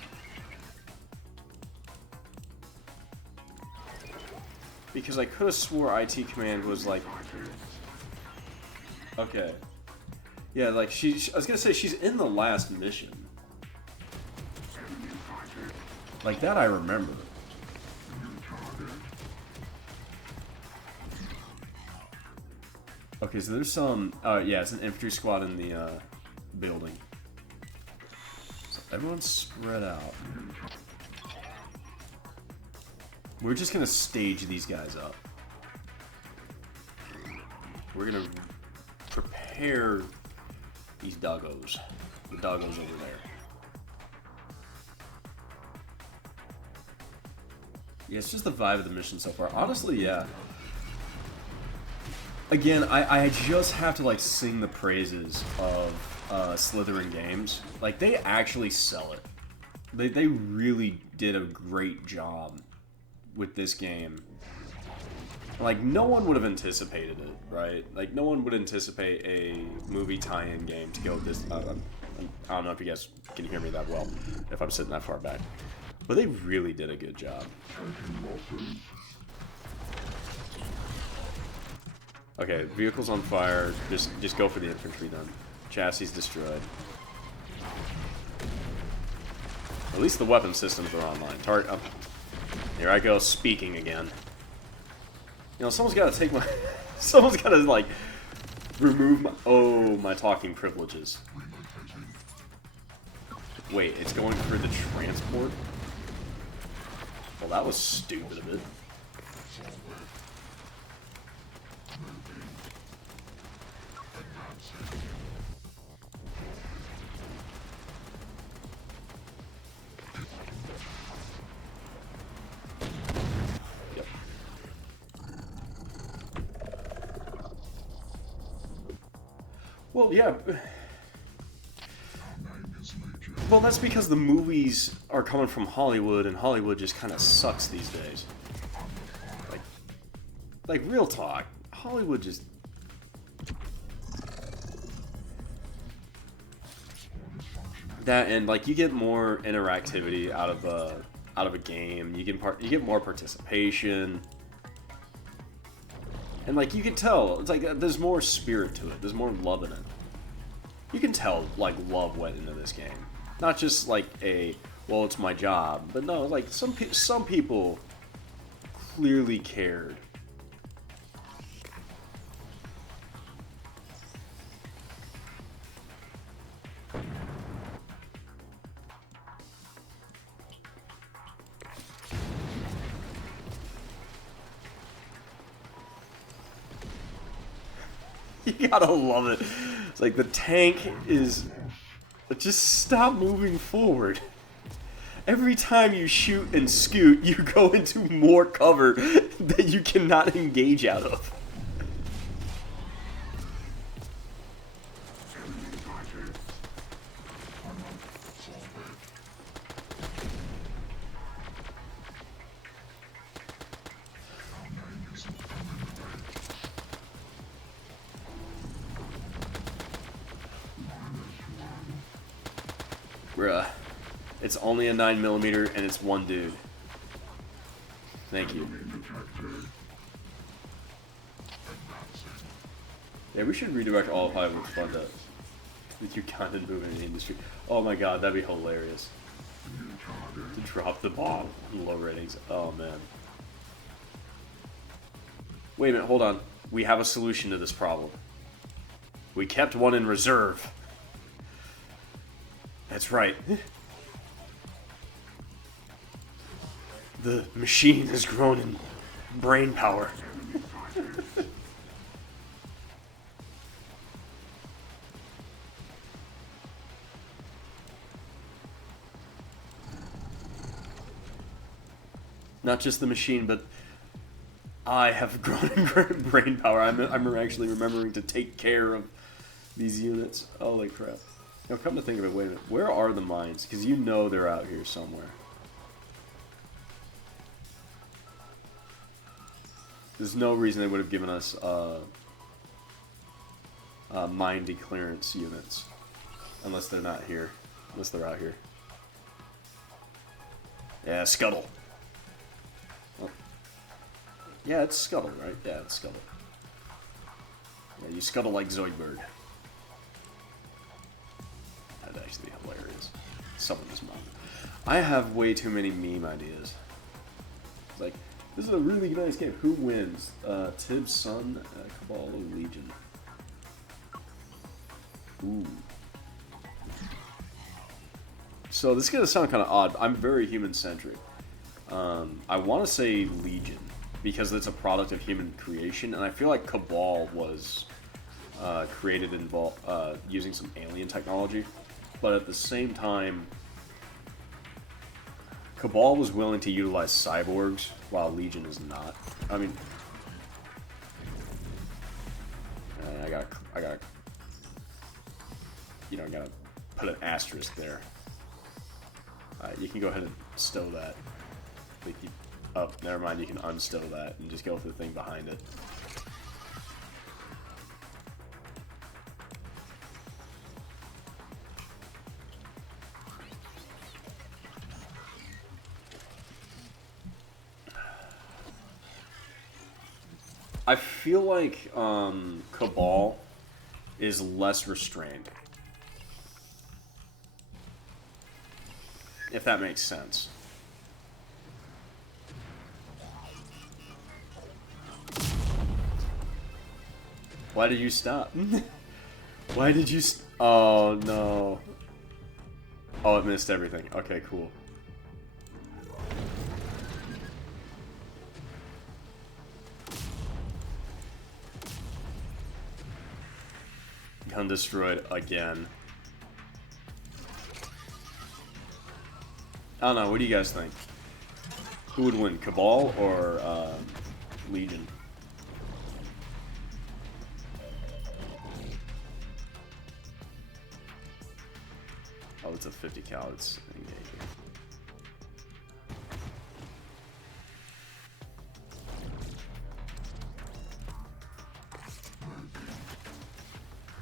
Because I could have swore IT Command was like... Okay. Yeah, like, I was gonna say, she's in the last mission. Like, that I remember. Okay, so there's some... yeah, it's an infantry squad in the, building. So everyone's spread out. We're just gonna stage these guys up. We're gonna prepare these doggos. The doggos over there. Yeah, it's just the vibe of the mission so far. Honestly, yeah. Again, I just have to, like, sing the praises of Slytherin Games. Like, they actually sell it. They really did a great job with this game. Like, no one would have anticipated it, right? Like, no one would anticipate a movie tie-in game to go this... I don't know if you guys can hear me that well, if I'm sitting that far back. But they really did a good job. Okay, vehicle's on fire. Just go for the infantry then. Chassis destroyed. At least the weapon systems are online. Here I go speaking again. You know, someone's got to take my... someone's got to, like, remove my... Oh, my talking privileges. Wait, it's going for the transport? Well, that was stupid of it. Yep. Well, yeah. Well, that's because the movies are coming from Hollywood, and Hollywood just kind of sucks these days. Like real talk, Hollywood just... That, and like, you get more interactivity out of a game. You get more participation, and like, you can tell it's like there's more spirit to it. There's more love in it. You can tell, like, love went into this game. Not just like well, it's my job, but no, like some people clearly cared. You gotta love it. It's like the tank is... Just stop moving forward. Every time you shoot and scoot, you go into more cover that you cannot engage out of. Bruh. It's only a 9mm and it's one dude. Thank you. Yeah, we should redirect all of Hollywood's fund with your content movement in the industry. Oh my god, that'd be hilarious. To drop the bomb in low ratings. Oh man. Wait a minute, hold on. We have a solution to this problem. We kept one in reserve. That's right. The machine has grown in brain power. Not just the machine, but I have grown in brain power. I'm actually remembering to take care of these units. Holy crap. Now, come to think of it, wait a minute. Where are the mines? Because you know they're out here somewhere. There's no reason they would have given us mine declearance units. Unless they're not here. Unless they're out here. Yeah, scuttle. Oh. Yeah, it's scuttle, right? Yeah, it's scuttle. Yeah, you scuttle like Zoidberg. That'd actually be hilarious. Someone's mom. I have way too many meme ideas. It's like, this is a really nice game. Who wins? Tibbs' son, Cabal, or Legion? Ooh. So this is going to sound kind of odd. I'm very human-centric. I want to say Legion, because it's a product of human creation, and I feel like Cabal was created using some alien technology. But at the same time, Cabal was willing to utilize cyborgs, while Legion is not. I mean, I gotta, you know, gotta put an asterisk there. You can go ahead and stow that. Oh, never mind, you can unstow that and just go with the thing behind it. I feel like Cabal is less restrained. If that makes sense. Why did you stop? Why did you oh, no. Oh, it missed everything. Okay, cool. Gun destroyed again. I don't know, what do you guys think? Who would win, Cabal or Legion? Oh, it's a 50 cal, it's engaging.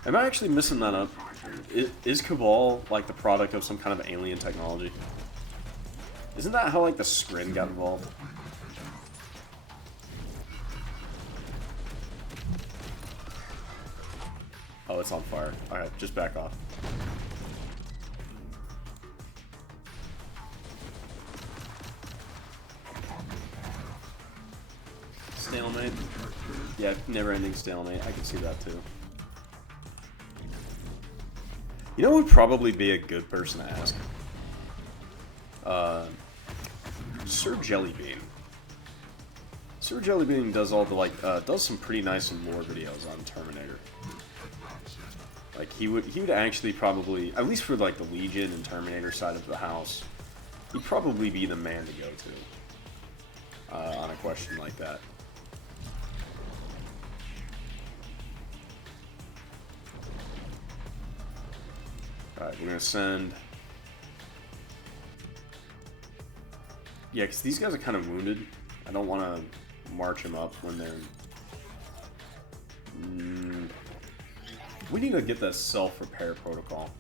Am I actually missing that up? Is Cabal like the product of some kind of alien technology? Isn't that how like the Skrin got involved? Oh, it's on fire. Alright, just back off. Stalemate? Yeah, never-ending stalemate. I can see that too. You know what would probably be a good person to ask? Sir Jellybean. Sir Jellybean does all the does some pretty nice lore videos on Terminator. Like he would actually probably, at least for like the Legion and Terminator side of the house, he'd probably be the man to go to on a question like that. Alright, we're gonna send. Yeah, because these guys are kind of wounded. I don't want to march them up when they're... We need to get that self-repair protocol.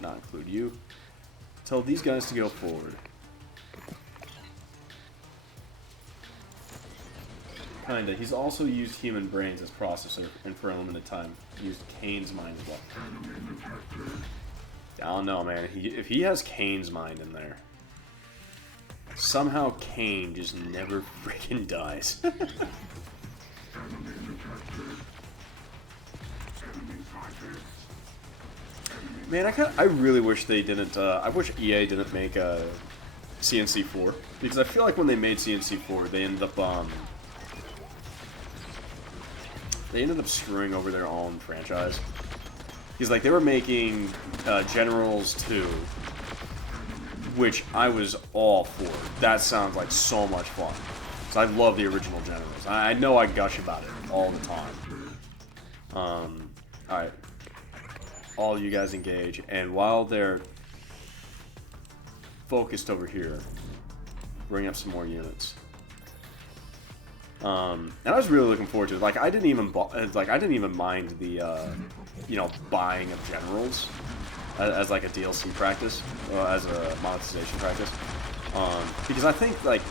Not include you. Tell these guys to go forward. Kinda. He's also used human brains as processor, and for a limited time, used Kane's mind as well. I don't know, man. If he has Kane's mind in there, somehow Kane just never freaking dies. Man, I really wish they didn't. I wish EA didn't make CNC4, because I feel like when they made CNC4, they ended up screwing over their own franchise. Because like they were making Generals 2, which I was all for. That sounds like so much fun. So I love the original Generals. I know I gush about it all the time. Alright. All you guys engage, and while they're focused over here, bring up some more units. And I was really looking forward to it. Like, I didn't even mind the, you know, buying of generals as like a DLC practice, as a monetization practice, because I think, like,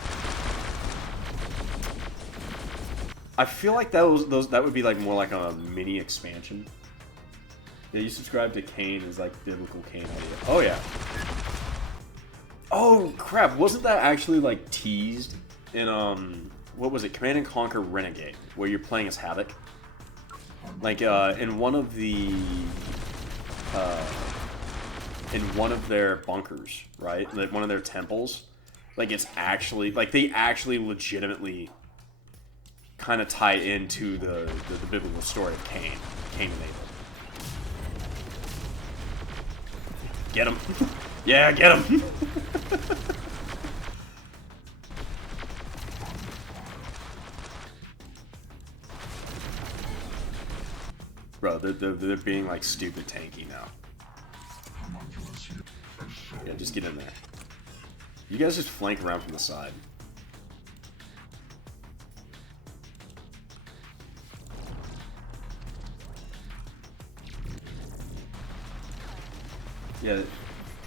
I feel like that would be like more like a mini expansion. Yeah, you subscribe to Kane as like biblical Kane idea. Oh yeah. Oh crap! Wasn't that actually like teased in what was it? Command and Conquer Renegade, where you're playing as Havoc. Like in one of their bunkers, right? Like one of their temples. Like it's actually like they actually legitimately kind of tie into the biblical story of Cain and Abel. Get him. Yeah, get him. Bro, they're being like stupid tanky now. Yeah, just get in there. You guys just flank around from the side. Yeah,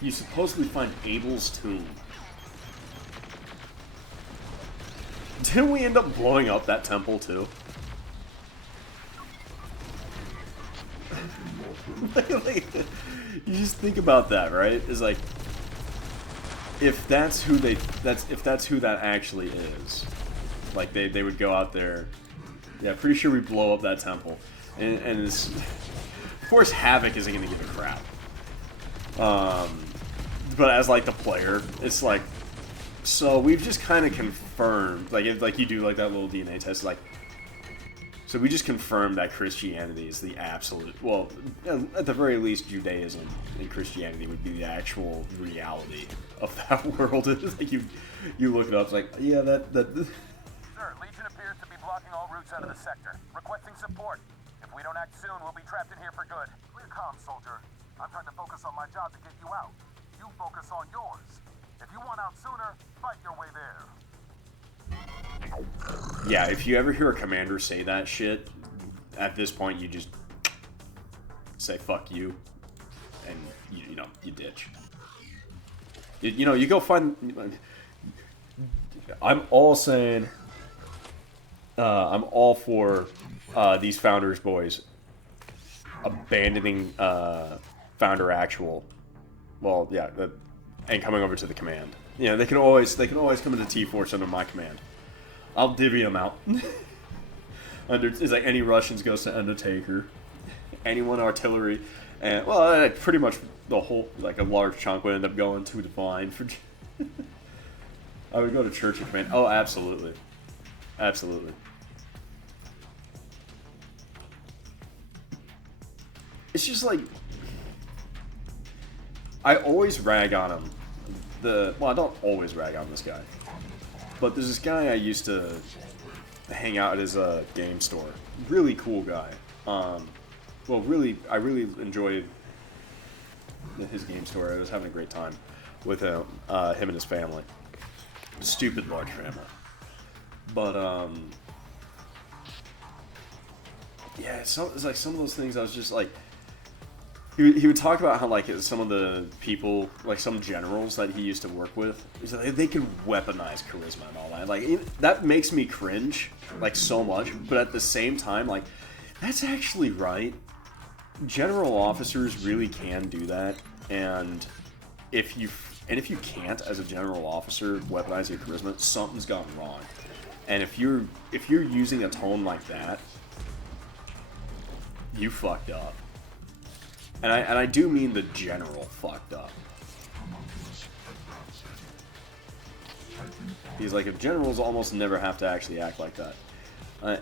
you supposedly find Abel's tomb. Didn't we end up blowing up that temple too? Like, you just think about that, right? It's like, if that's who that actually is, like they would go out there. Yeah, pretty sure we blow up that temple, and it's, of course Havoc isn't gonna give a crap. But as like the player, it's like, so we've just kind of confirmed, like if like you do like that little DNA test, like, so we just confirmed that Christianity is the absolute, well, at the very least, Judaism and Christianity would be the actual reality of that world. Like you look it up, it's like, yeah, that. Sir, Legion appears to be blocking all routes out of the sector, requesting support. If we don't act soon, we'll be trapped in here for good. Clear comms, soldier. I'm trying to focus on my job to get you out. You focus on yours. If you want out sooner, fight your way there. Yeah, if you ever hear a commander say that shit, at this point you just say fuck you, and you know, you ditch. You know, you go find. I'm all saying. I'm all for these Founders boys abandoning Founder Actual. Well, yeah, and coming over to the command. You know, they can always come into T-Force under my command. I'll divvy them out. It's like any Russians goes to Undertaker, anyone artillery, and well, pretty much the whole, like a large chunk would end up going to Divine for. I would go to Church of Command. Oh, absolutely, absolutely. It's just like, I always rag on him. Well, I don't always rag on this guy, but there's this guy I used to hang out at his game store. Really cool guy. Well, I really enjoyed his game store. I was having a great time with him and his family. Stupid large family. But yeah, it's like some of those things I was just like. He would talk about how, like, some of the people, like some generals that he used to work with, they could weaponize charisma and all that. Like, that makes me cringe, like, so much. But at the same time, like, that's actually right. General officers really can do that. And if you can't, as a general officer, weaponize your charisma, something's gone wrong. And if you're using a tone like that, you fucked up. And I do mean the general fucked up. He's like, if generals almost never have to actually act like that.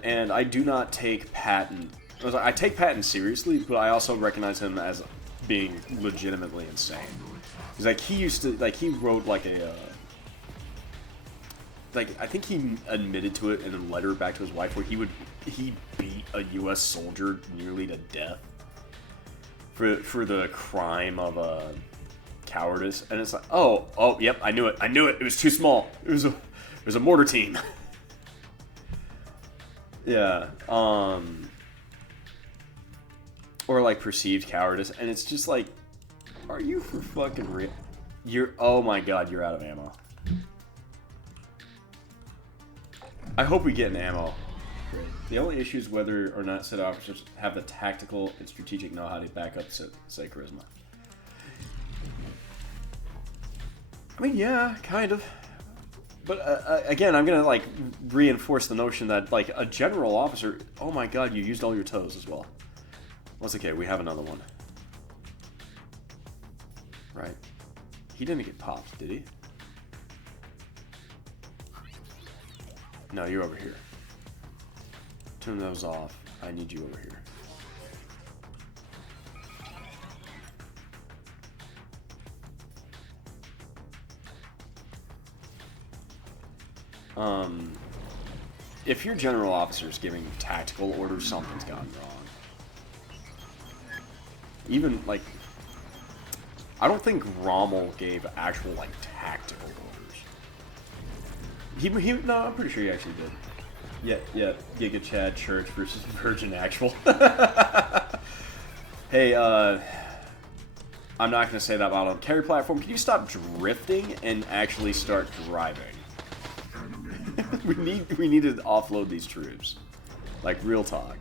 And I do not take Patton. I take Patton seriously, but I also recognize him as being legitimately insane. He's like, he wrote like like, I think he admitted to it in a letter back to his wife where he beat a U.S. soldier nearly to death for the crime of cowardice, and it's like, oh, yep, I knew it. It was too small. It was a mortar team. Yeah, or like perceived cowardice, and it's just like, are you for fucking real? Oh my god, you're out of ammo. I hope we get an ammo. Great. The only issue is whether or not said officers have the tactical and strategic know-how to back up say charisma. I mean, yeah, kind of. But again, I'm gonna like reinforce the notion that like a general officer. Oh my god, you used all your toes as well. Well, it's okay. We have another one. Right. He didn't get popped, did he? No, you're over here. Turn those off. I need you over here. If your general officer is giving tactical orders, something's gone wrong. Even, like, I don't think Rommel gave actual, like, tactical orders. No, I'm pretty sure he actually did. Yeah, Giga Chad Church versus Virgin Actual. Hey, I'm not going to say that about on carry platform. Can you stop drifting and actually start driving? we need to offload these troops. Like, real talk.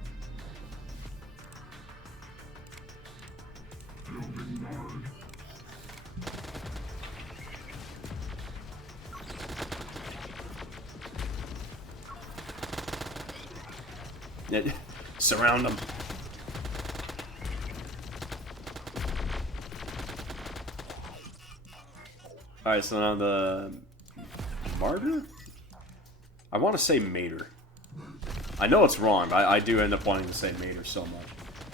Surround them. Alright, so now the Martyr? I want to say Mater. I know it's wrong, but I do end up wanting to say Mater so much.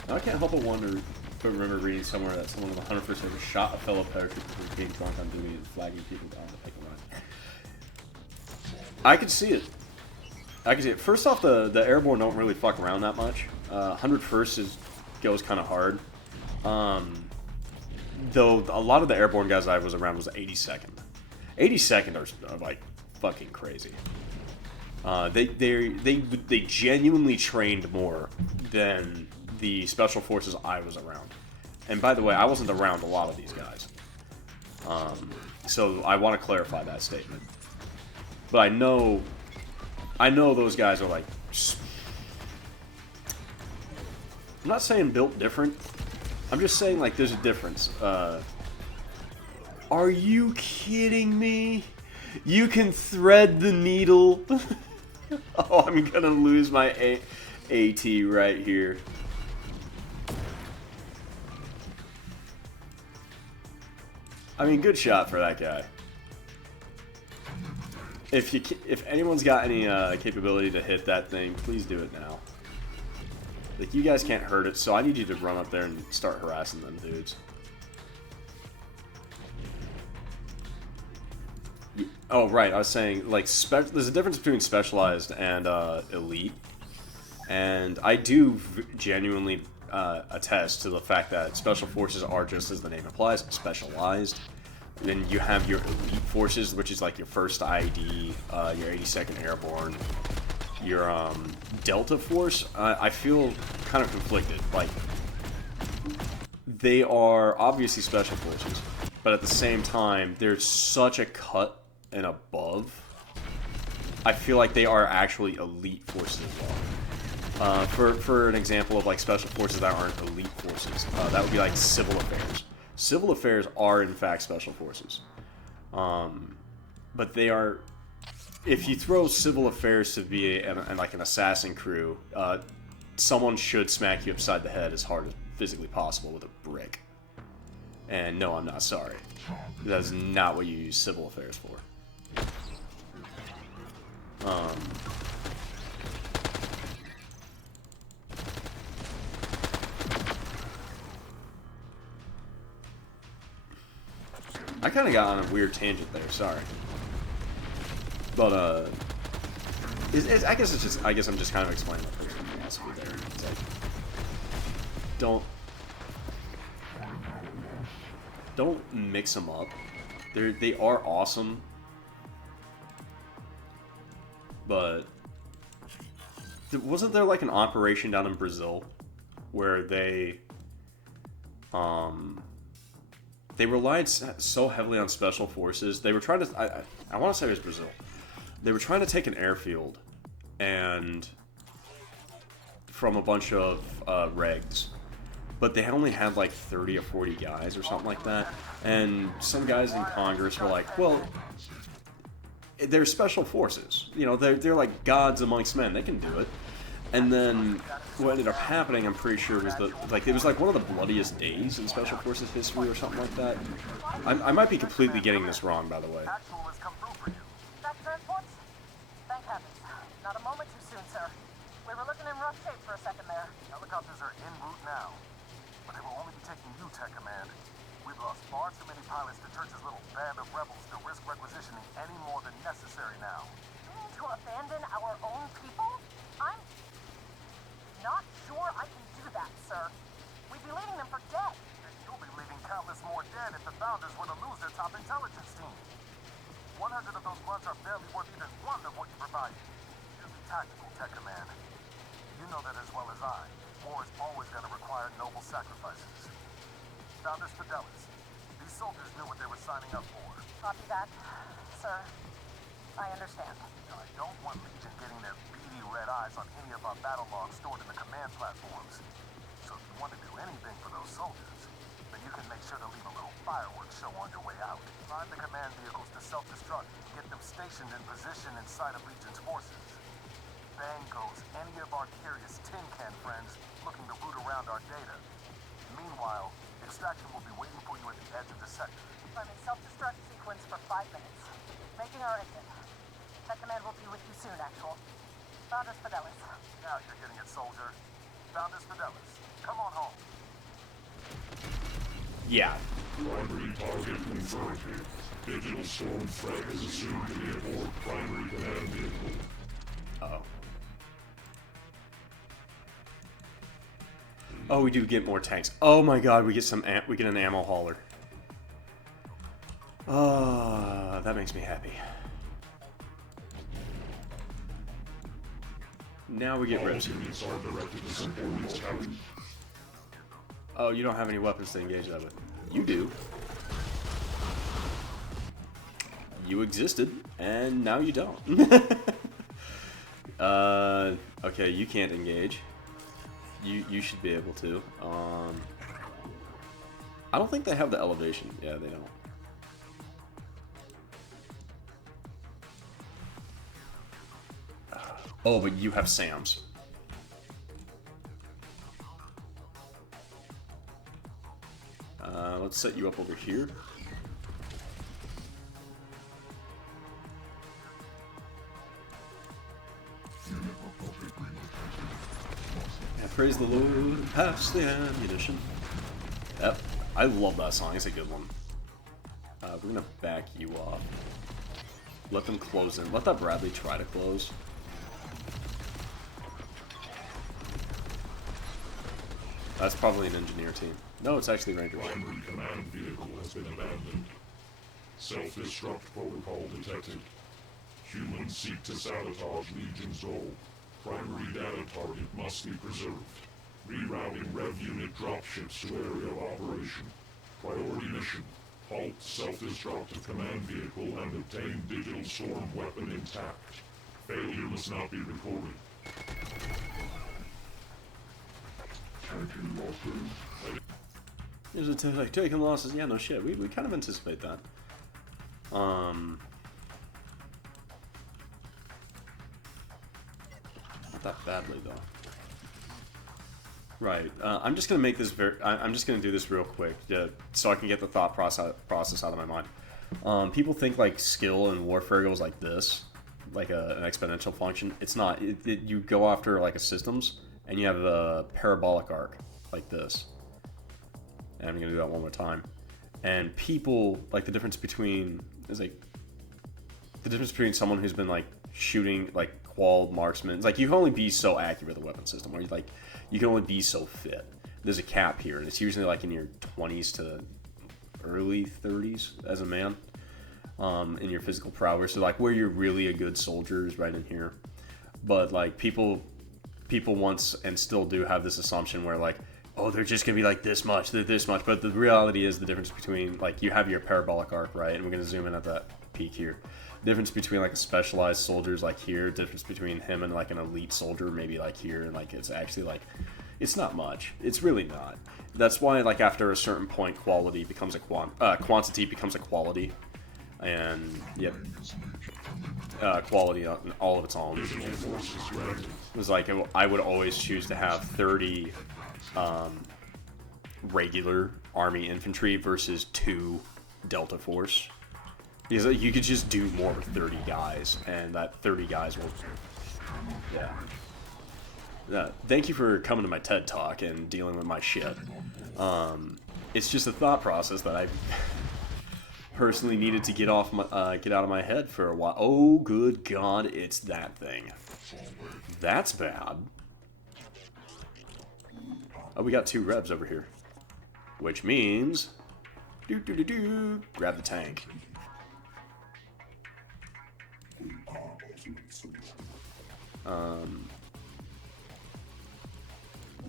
Now, I can't help but wonder, but remember reading somewhere that someone with 100% ever shot a fellow paratrooper for being drunk on duty and flagging people down to pick a line. I can see it. I can see it. First off, the airborne don't really fuck around that much. 101st goes kind of hard. Though a lot of the airborne guys I was around was 82nd. 82nd are like fucking crazy. They genuinely trained more than the special forces I was around. And by the way, I wasn't around a lot of these guys. So I want to clarify that statement. But I know those guys are like... I'm not saying built different. I'm just saying, like, there's a difference. Are you kidding me? You can thread the needle? Oh, I'm gonna lose my AT right here. I mean, good shot for that guy. If anyone's got any capability to hit that thing, please do it now. Like, you guys can't hurt it, so I need you to run up there and start harassing them dudes. Oh, right, I was saying, like, there's a difference between specialized and elite. And I do genuinely attest to the fact that special forces are, just as the name implies, specialized. Then you have your elite forces, which is like your 1st ID, your 82nd Airborne, your Delta Force. I feel kind of conflicted. Like, they are obviously special forces, but at the same time, there's such a cut and above. I feel like they are actually elite forces as well. For an example of like special forces that aren't elite forces, that would be like civil affairs. Civil affairs are in fact special forces, but they are. If you throw civil affairs to be like an assassin crew, someone should smack you upside the head as hard as physically possible with a brick. And no, I'm not sorry. That is not what you use civil affairs for. I kind of got on a weird tangent there, sorry. But I guess it's just, I guess I'm just kind of explaining my personal philosophy there. It's like, don't mix them up. They are awesome, but wasn't there like an operation down in Brazil where they relied so heavily on special forces? They were trying to, I want to say it was Brazil. They were trying to take an airfield and from a bunch of regs, but they only had like 30 or 40 guys or something like that. And some guys in Congress were like, well, they're special forces. You know, they're like gods amongst men. They can do it. And then what ended up happening, I'm pretty sure, was it was like one of the bloodiest days in Special Forces history or something like that. I might be completely getting this wrong, by the way. Actual has come through for you. Back transports? Thank heavens. Not a moment too soon, sir. We were looking in rough shape for a second there. Helicopters are en route now, but they will only be taking you, Tech Command. We've lost far too many pilots to Church's little band of rebels to risk requisitioning any more than necessary now. You mean to abandon our own people? I'm not sure I can do that, sir. We'd be leaving them for dead. And you'll be leaving countless more dead if the Founders were to lose their top intelligence team. 100 of those grunts are barely worth even one of what you provide. You'll be tactical, Tech Command. You know that as well as I. War is always going to require noble sacrifices. Founders Fidelis, these soldiers knew what they were signing up for. Copy that, sir. I understand. Now, I don't want Legion getting their beady red eyes on any of our battle logs stored in the command platforms. So if you want to do anything for those soldiers, then you can make sure to leave a little fireworks show on your way out. Find the command vehicles to self-destruct and get them stationed in position inside of Legion's forces. Bang goes any of our curious tin can friends looking to root around our data. Meanwhile, extraction will be waiting for you at the edge of the sector. Running self-destruct sequence for 5 minutes. Making our exit. Tech Command will be with you soon, Actual. Founders Fidelis. Now you're getting it, soldier. Founders Fidelis, come on home. Yeah. Primary target confirmed. Digital Storm threat is assumed to be aboard primary command vehicle. Uh-oh. Oh, we do get more tanks. Oh my god, we get we get an ammo hauler. That makes me happy. Now we get rips. Units are directed to support its capture. Oh, you don't have any weapons to engage that with. You do. You existed, and now you don't. Okay, you can't engage. You should be able to. I don't think they have the elevation. Yeah, they don't. Oh, but you have SAMs. Let's set you up over here. And praise the Lord, pass the ammunition. Yep, I love that song. It's a good one. We're gonna back you off. Let them close in. Let that Bradley try to close. That's probably an engineer team. No, it's actually Rangers. Primary command vehicle has been abandoned. Self-destruct protocol detected. Humans seek to sabotage Legion's goal. Primary data target must be preserved. Rerouting Rev Unit dropships to area of operation. Priority mission. Halt self-destruct of command vehicle and obtain digital storm weapon intact. Failure must not be recorded. Taking losses. There's like taking losses. Yeah, no shit. We kind of anticipate that. Not that badly though. Right. I'm just gonna make this I'm just gonna do this real quick, so I can get the thought process out of my mind. People think like skill in warfare goes like this, like an exponential function. It's not. You go after like a systems, and you have a parabolic arc like this. And I'm gonna do that one more time. And people like the difference between the difference between someone who's been like shooting like qual marksman. It's like you can only be so accurate with a weapon system, where you can only be so fit. There's a cap here, and it's usually like in your 20s to early 30s as a man, in your physical prowess. So like where you're really a good soldier is right in here. But like people once and still do have this assumption where like, oh, they're just gonna be like this much, they're this much. But the reality is the difference between like you have your parabolic arc, right? And we're gonna zoom in at that peak here. Difference between like a specialized soldier is like here. Difference between him and like an elite soldier maybe like here, and like it's actually like it's not much. It's really not. That's why like after a certain point, quality becomes a quantity becomes a quality, and yep, quality on all of its own. It was like I would always choose to have 30 regular army infantry versus 2 Delta Force. Because you could just do more with 30 guys, and that 30 guys will... Yeah. Thank you for coming to my TED Talk and dealing with my shit. It's just a thought process that I personally needed to get out of my head for a while. Oh, good God, it's that thing. That's bad. Oh, we got 2 revs over here. Which means... grab the tank.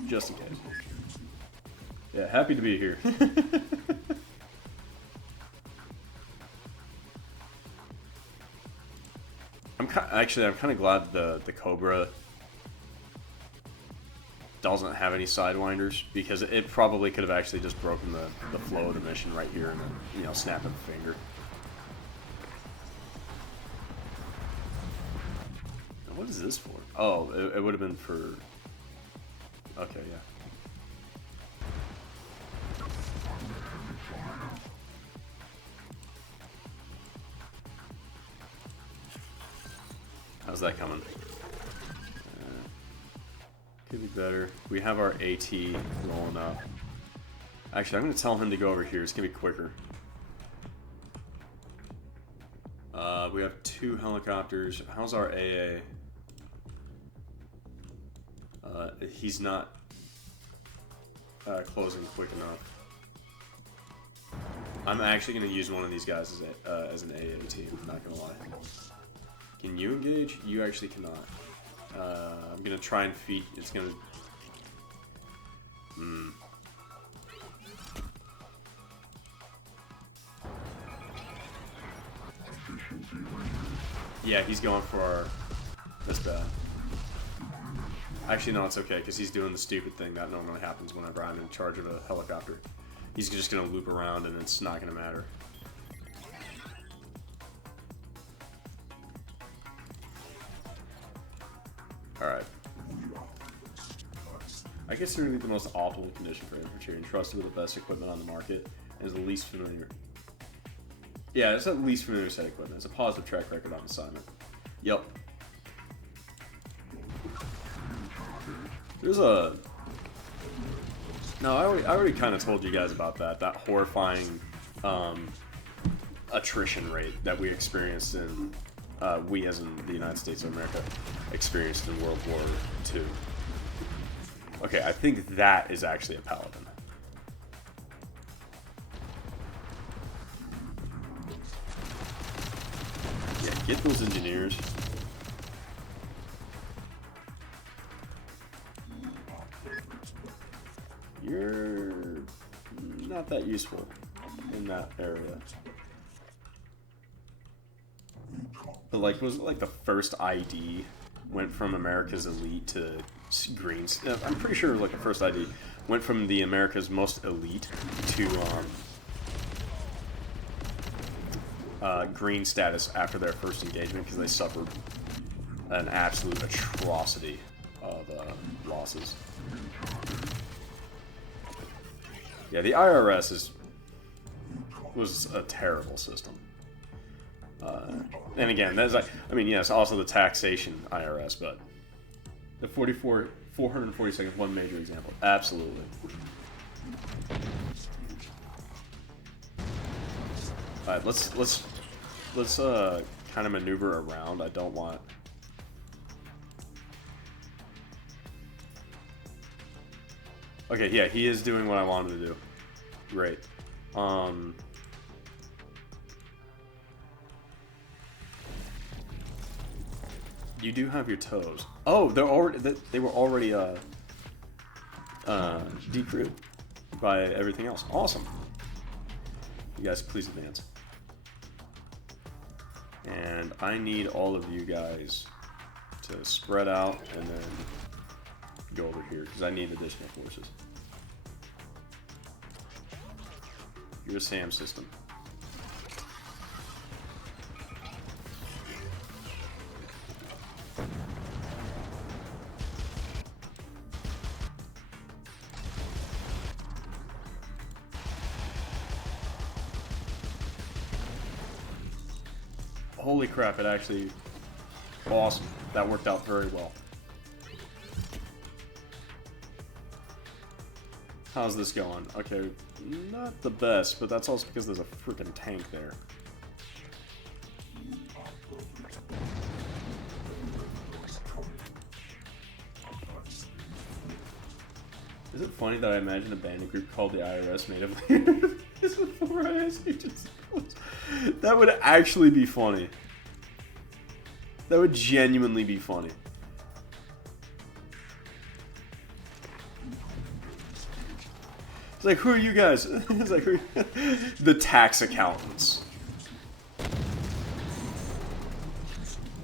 Just in case. Yeah, happy to be here. I'm kind of glad the Cobra doesn't have any sidewinders, because it probably could have actually just broken the flow of the mission right here and then, you know, snapping the finger. What is this for? Oh, it would have been for... Okay, yeah. How's that coming? Could be better. We have our AT rolling up. Actually, I'm going to tell him to go over here. It's going to be quicker. We have 2 helicopters. How's our AA? He's not closing quick enough. I'm actually going to use one of these guys as an AA team, not going to lie. Can you engage? You actually cannot. I'm going to try and feed... It's going to... Yeah, he's going for our... That's bad. Actually, no, it's okay, because he's doing the stupid thing that normally happens whenever I'm in charge of a helicopter. He's just going to loop around, and it's not going to matter. Alright. I guess they're really the most optimal condition for infantry, and trusted with the best equipment on the market, and is the least familiar. Yeah, it's the least familiar set equipment. It's a positive track record on assignment. Yep. There's a... No, I already kind of told you guys about that horrifying attrition rate that we experienced in, we as in the United States of America, experienced in World War II. Okay, I think that is actually a Paladin. Yeah, get those engineers. You're not that useful in that area. But like, was it like the first ID went from America's elite to green? I'm pretty sure like the first ID went from the America's most elite to green status after their first engagement, because they suffered an absolute atrocity of losses. Yeah, the IRS was a terrible system. And again, that's like, I mean, yes, also the taxation IRS, but the 442nd, one major example. Absolutely. Alright, let's kind of maneuver around. I don't want... Okay, yeah, he is doing what I want him to do. Great. You do have your toes. Oh, they were already decrewed by everything else. Awesome. You guys, please advance. And I need all of you guys to spread out and then go over here because I need additional forces. You're a SAM system. Holy crap, it actually... Awesome. That worked out very well. How's this going? Okay, not the best, but that's also because there's a freaking tank there. Is it funny that I imagine a bandit group called the IRS made of leaders before IRS agents? That would actually be funny. That would genuinely be funny. It's like, who are you guys? It's like, the tax accountants.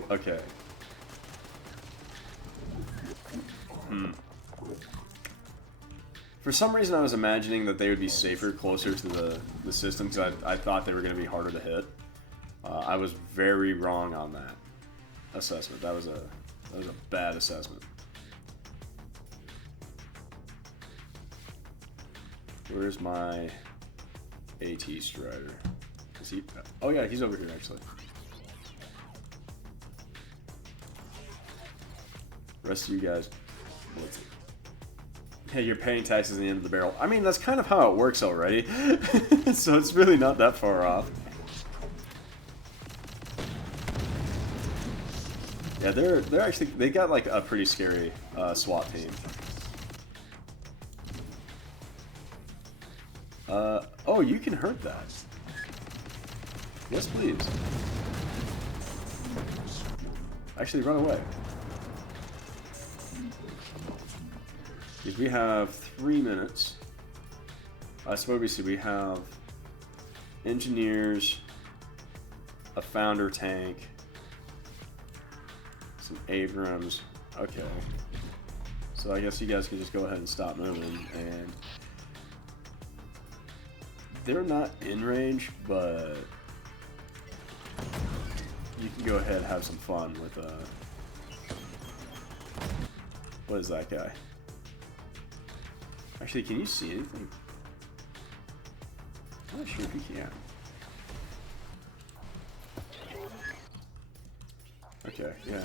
Okay. For some reason, I was imagining that they would be safer closer to the system because I thought they were going to be harder to hit. I was very wrong on that assessment. That was a bad assessment. Where's my AT Strider? Is he? Oh yeah, he's over here actually. Rest of you guys. Yeah, you're paying taxes at the end of the barrel. I mean, that's kind of how it works already. So it's really not that far off. Yeah, they're actually, they got like a pretty scary SWAT team. Oh, you can hurt that. Yes, please. Actually, run away. Because we have 3 minutes. So what do we see? We have engineers, a founder tank, some Abrams. Okay. So I guess you guys can just go ahead and stop moving. And they're not in range, but you can go ahead and have some fun with what is that guy? Actually, can you see anything? I'm not sure if you can. Okay, yeah.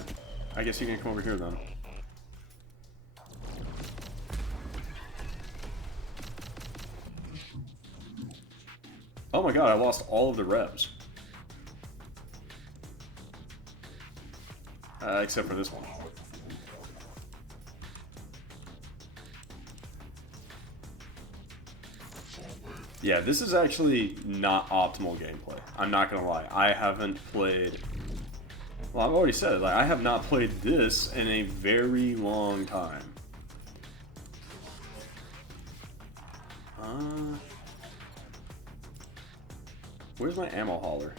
I guess you can come over here then. Oh my god, I lost all of the revs. Except for this one. Yeah, this is actually not optimal gameplay. I'm not gonna lie. I haven't played... Well, I've already said it. Like, I have not played this in a very long time. Where's my ammo hauler?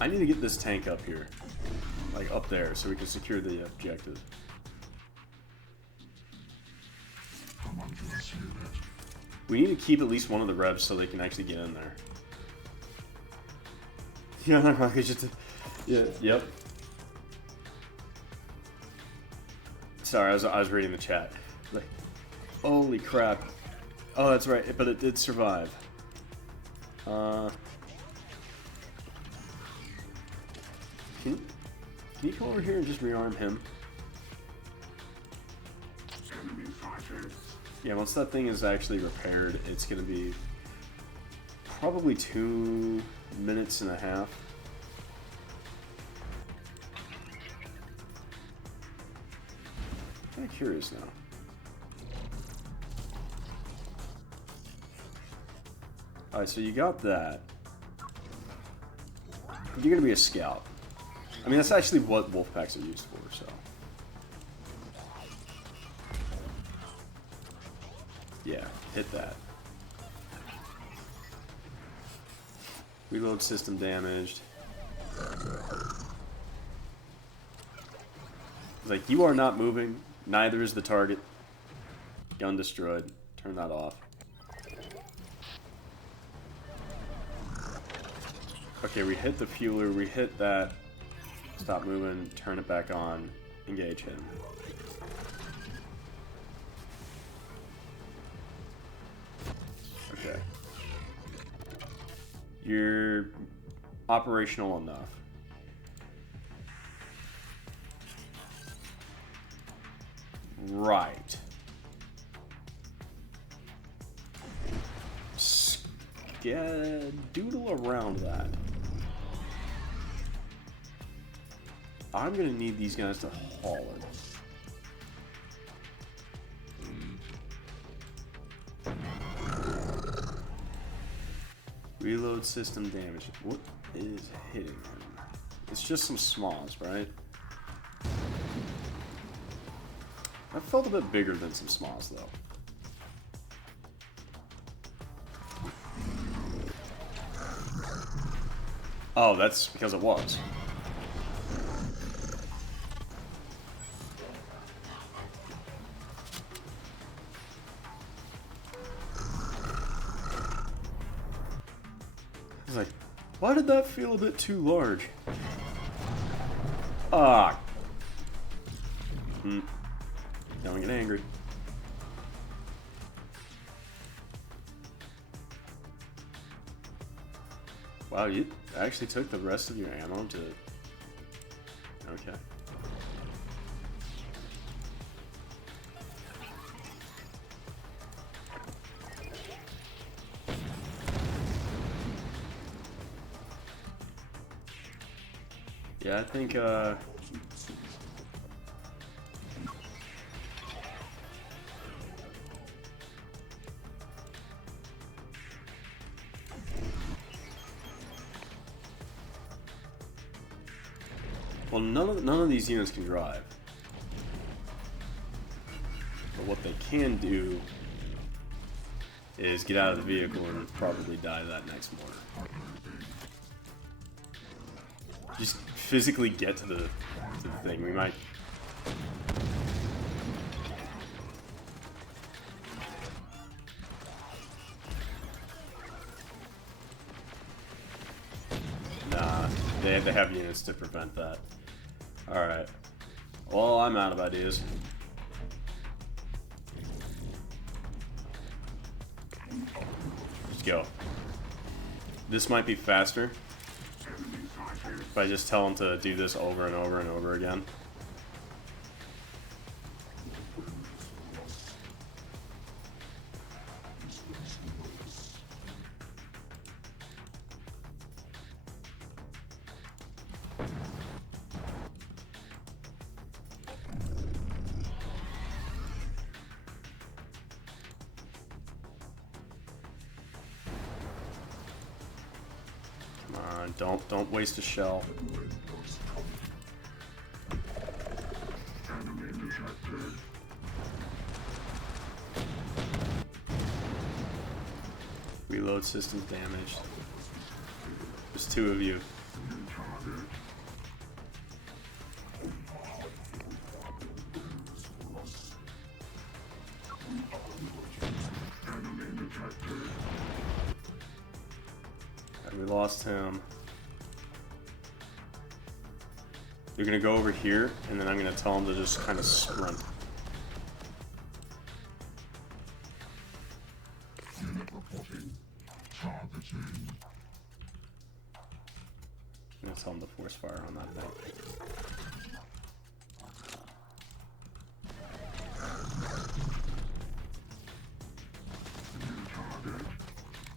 I need to get this tank up here. Like, up there, so we can secure the objective. We need to keep at least one of the revs so they can actually get in there. Yeah, just... Yeah, yep. Sorry, I was reading the chat. Like, holy crap. Oh, that's right, but it did survive. Can you come over here and just rearm him? Yeah, once that thing is actually repaired, it's gonna be probably too minutes and a half. I'm kind of curious now. Alright, so you got that. You're gonna be a scout. I mean, that's actually what wolf packs are used for, so. Yeah, hit that. Reload system damaged. It's like, you are not moving, neither is the target. Gun destroyed. Turn that off. Okay, we hit the fueler, we hit that. Stop moving, turn it back on, engage him. Okay. You're operational enough. Right. Doodle around that. I'm gonna need these guys to haul it. Reload system damage. What is hitting him? It's just some smalls, right? That felt a bit bigger than some smalls, though. Oh, that's because it was. I was like, why did that feel a bit too large? Ah. Don't get angry. Wow, you actually took the rest of your ammo to... Okay. Yeah, I think, well, none of these units can drive. But what they can do is get out of the vehicle and probably die to that next mortar. Just physically get to the thing. We might... Nah, they have to have units to prevent that. Alright. Well, I'm out of ideas. Let's go. This might be faster if I just tell them to do this over and over and over again. Don't waste a shell. Reload system's damaged. There's two of you. And we lost him. You're gonna go over here, and then I'm gonna tell him to just kind of sprint. I'm gonna tell him to force fire on that thing.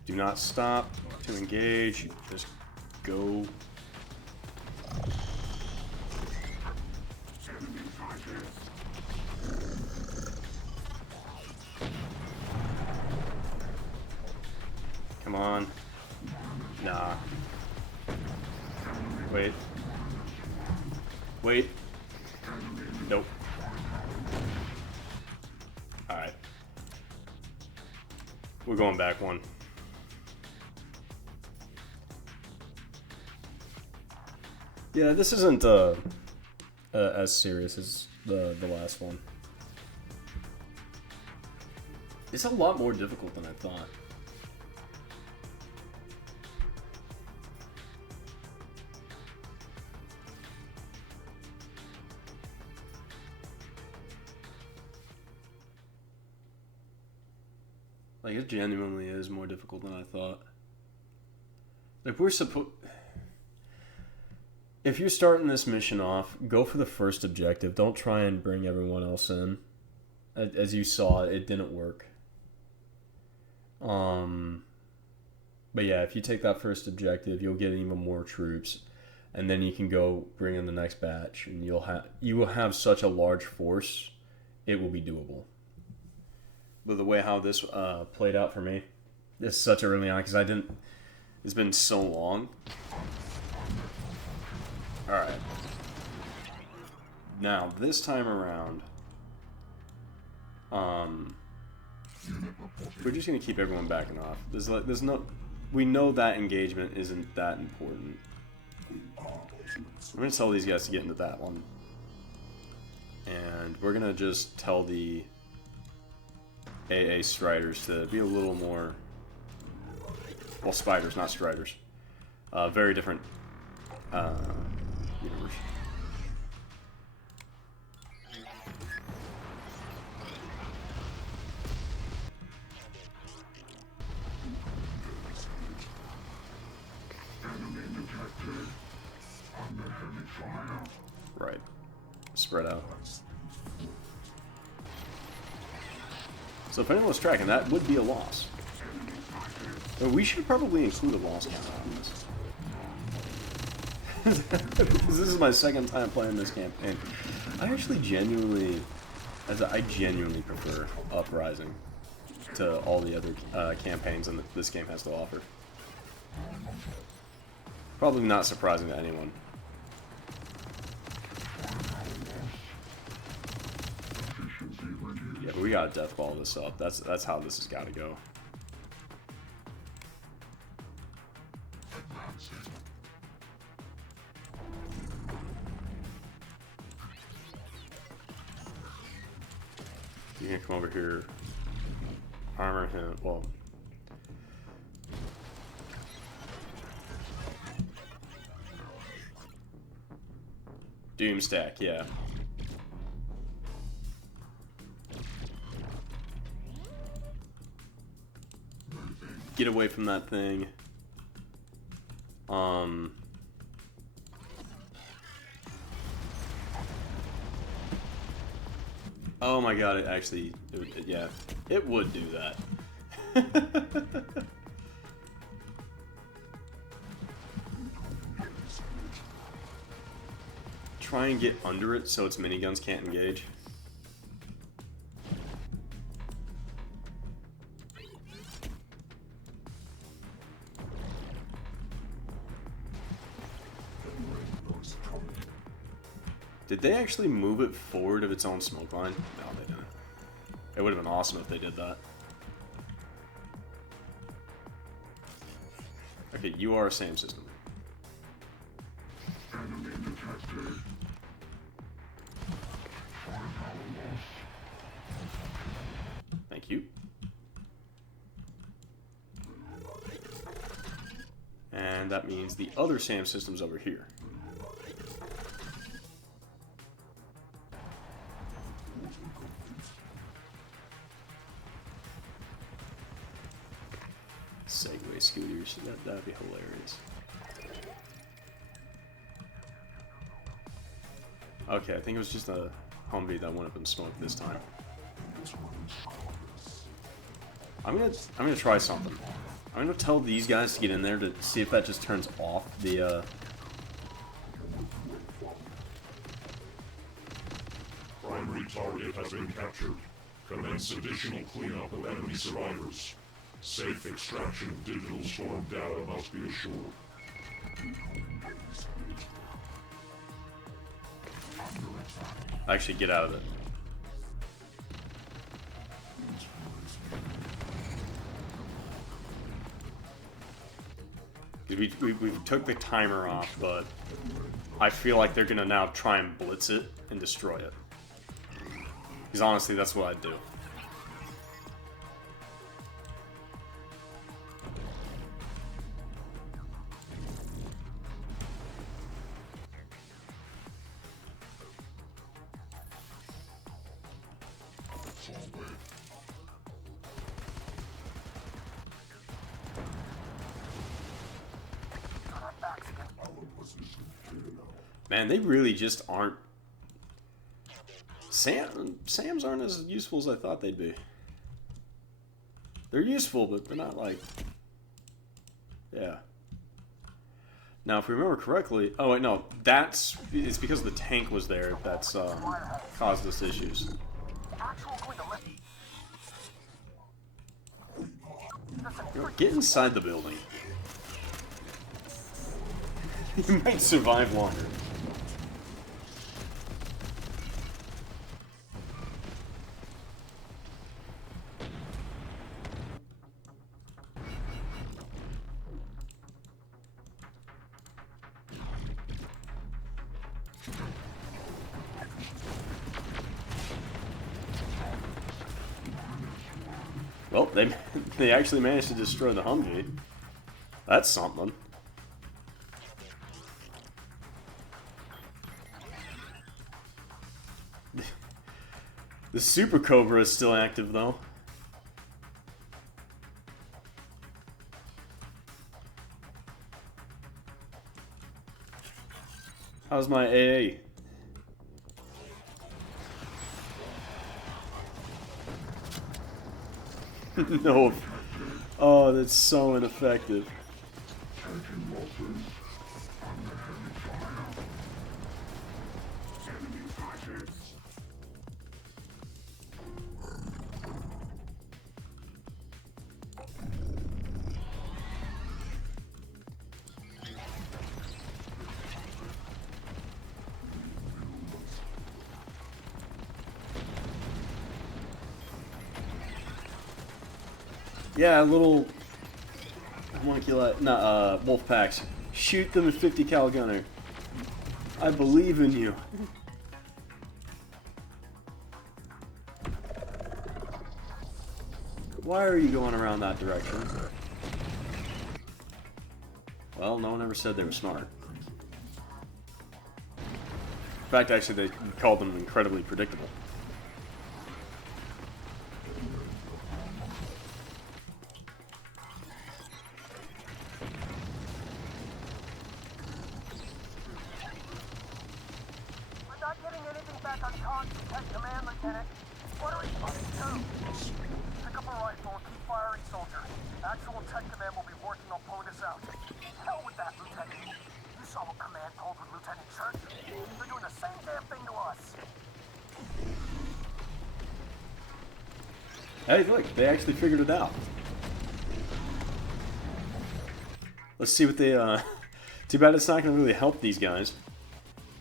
Do not stop to engage. Just go. Come on. Nah. Wait. Wait. Nope. Alright. We're going back one. Yeah, this isn't as serious as the last one. It's a lot more difficult than I thought. Like, it genuinely is more difficult than I thought. Like, if you're starting this mission off, go for the first objective. Don't try and bring everyone else in. As you saw, it didn't work. But yeah, if you take that first objective, you'll get even more troops. And then you can go bring in the next batch. And you will have such a large force, it will be doable. But the way how this played out for me, it's such early on because it's been so long. All right. Now this time around, we're just gonna keep everyone backing off. We know that engagement isn't that important. I'm gonna tell these guys to get into that one, and we're gonna just tell the AA Striders to be a little more, well, Spiders, not Striders. Very different universe. Right. Spread out. So if anyone was tracking, that would be a loss. But we should probably include a loss count on this. Because this is my second time playing this campaign. I genuinely prefer Uprising to all the other campaigns that this game has to offer. Probably not surprising to anyone. Yeah, but we gotta deathball this up. That's how this has got to go. You can come over here, armor him. Well, Doomstack, yeah. Get away from that thing. Oh my god, yeah, it would do that. Try and get under it so its miniguns can't engage. Did they actually move it forward of its own smoke line? No, they didn't. It would have been awesome if they did that. Okay, you are a SAM system. Thank you. And that means the other SAM system's over here. Segway scooters, that'd be hilarious. Okay, I think it was just a Humvee that went up in smoke this time. I'm gonna try something. I'm gonna tell these guys to get in there to see if that just turns off the, Primary target has been captured. Commence additional cleanup of enemy survivors. Safe extraction of digital storm data must be assured. Actually, get out of it. We took the timer off, but I feel like they're gonna now try and blitz it and destroy it. Because honestly, that's what I'd do. Man, they really just aren't... SAMs aren't as useful as I thought they'd be. They're useful, but they're not like... Yeah. Now, if we remember correctly... Oh, wait, no. It's because the tank was there that's caused us issues. Get inside the building. You might survive longer. Well, they actually managed to destroy the Humvee. That's something. The Super Cobra is still active, though. How's my AA? No. Oh, that's so ineffective. Yeah, little homunculus, wolf packs. Shoot them with 50 cal gunner. I believe in you. Why are you going around that direction? Well, no one ever said they were smart. In fact, actually, they called them incredibly predictable. Hey, look, they actually figured it out. Let's see what they, Too bad it's not going to really help these guys.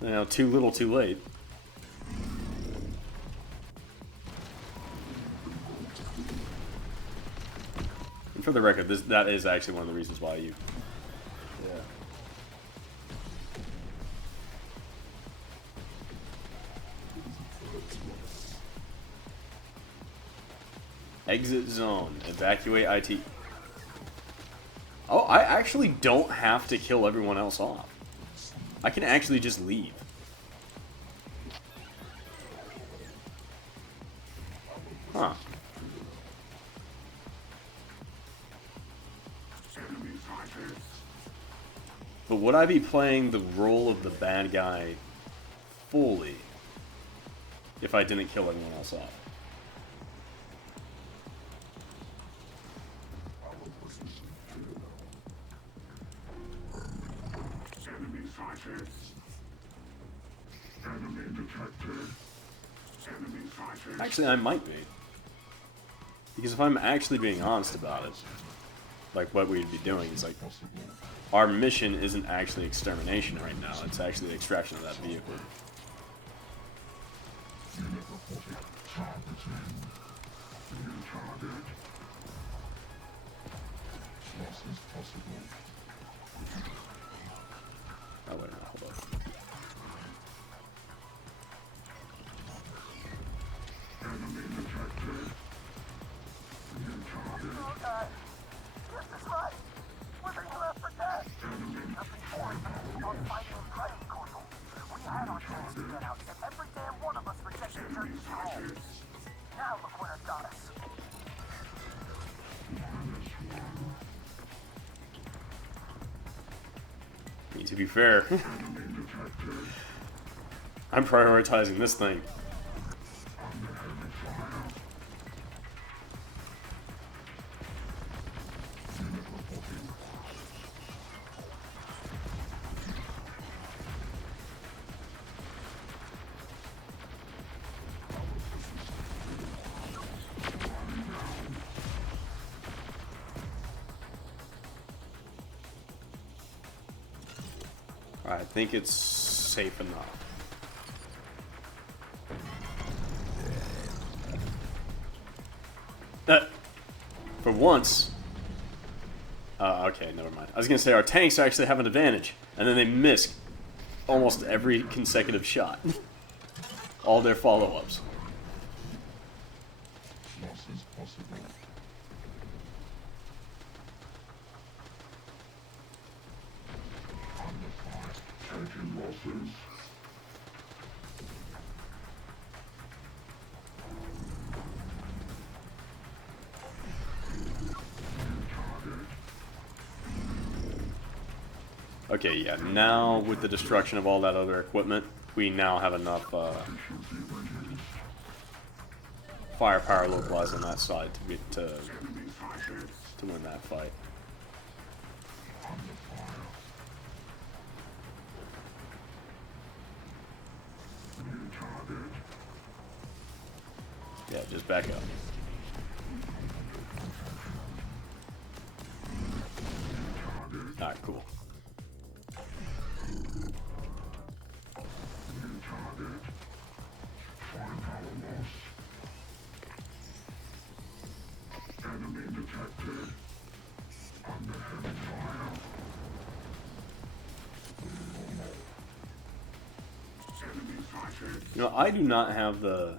You know, too little, too late. And for the record, that is actually one of the reasons why you... Yeah. Exit zone. Evacuate IT. Oh, I actually don't have to kill everyone else off. I can actually just leave. Huh. But would I be playing the role of the bad guy fully if I didn't kill everyone else off? Actually, I might be. Because if I'm actually being honest about it, like what we'd be doing is like, our mission isn't actually extermination right now, it's actually the extraction of that vehicle. Oh wait, no, hold up. Oh God. This is right. Whether you left for dead. Nothing more than on fighting and praying, Corporal. We had our chance to get out, and every damn one of us rejected Church's call. Now look where it got us. I mean, to be fair, I'm prioritizing this thing. I think it's safe enough. For once... okay, never mind. I was gonna say our tanks actually have an advantage, and then they miss almost every consecutive shot. All their follow-ups. Okay, yeah, now with the destruction of all that other equipment, we now have enough firepower localized on that side to win that fight. Yeah, just back up. Alright, cool. You know, I do not have the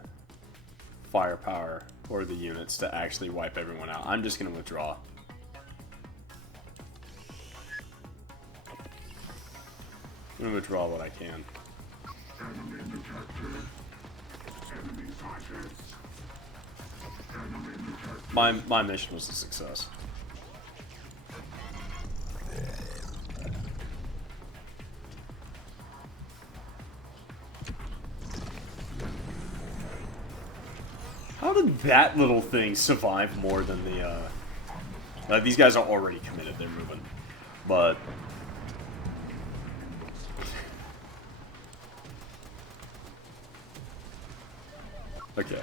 firepower or the units to actually wipe everyone out. I'm just going to withdraw. I'm going to withdraw what I can. My mission was a success. How did that little thing survive more than the, these guys are already committed, they're moving. But... okay.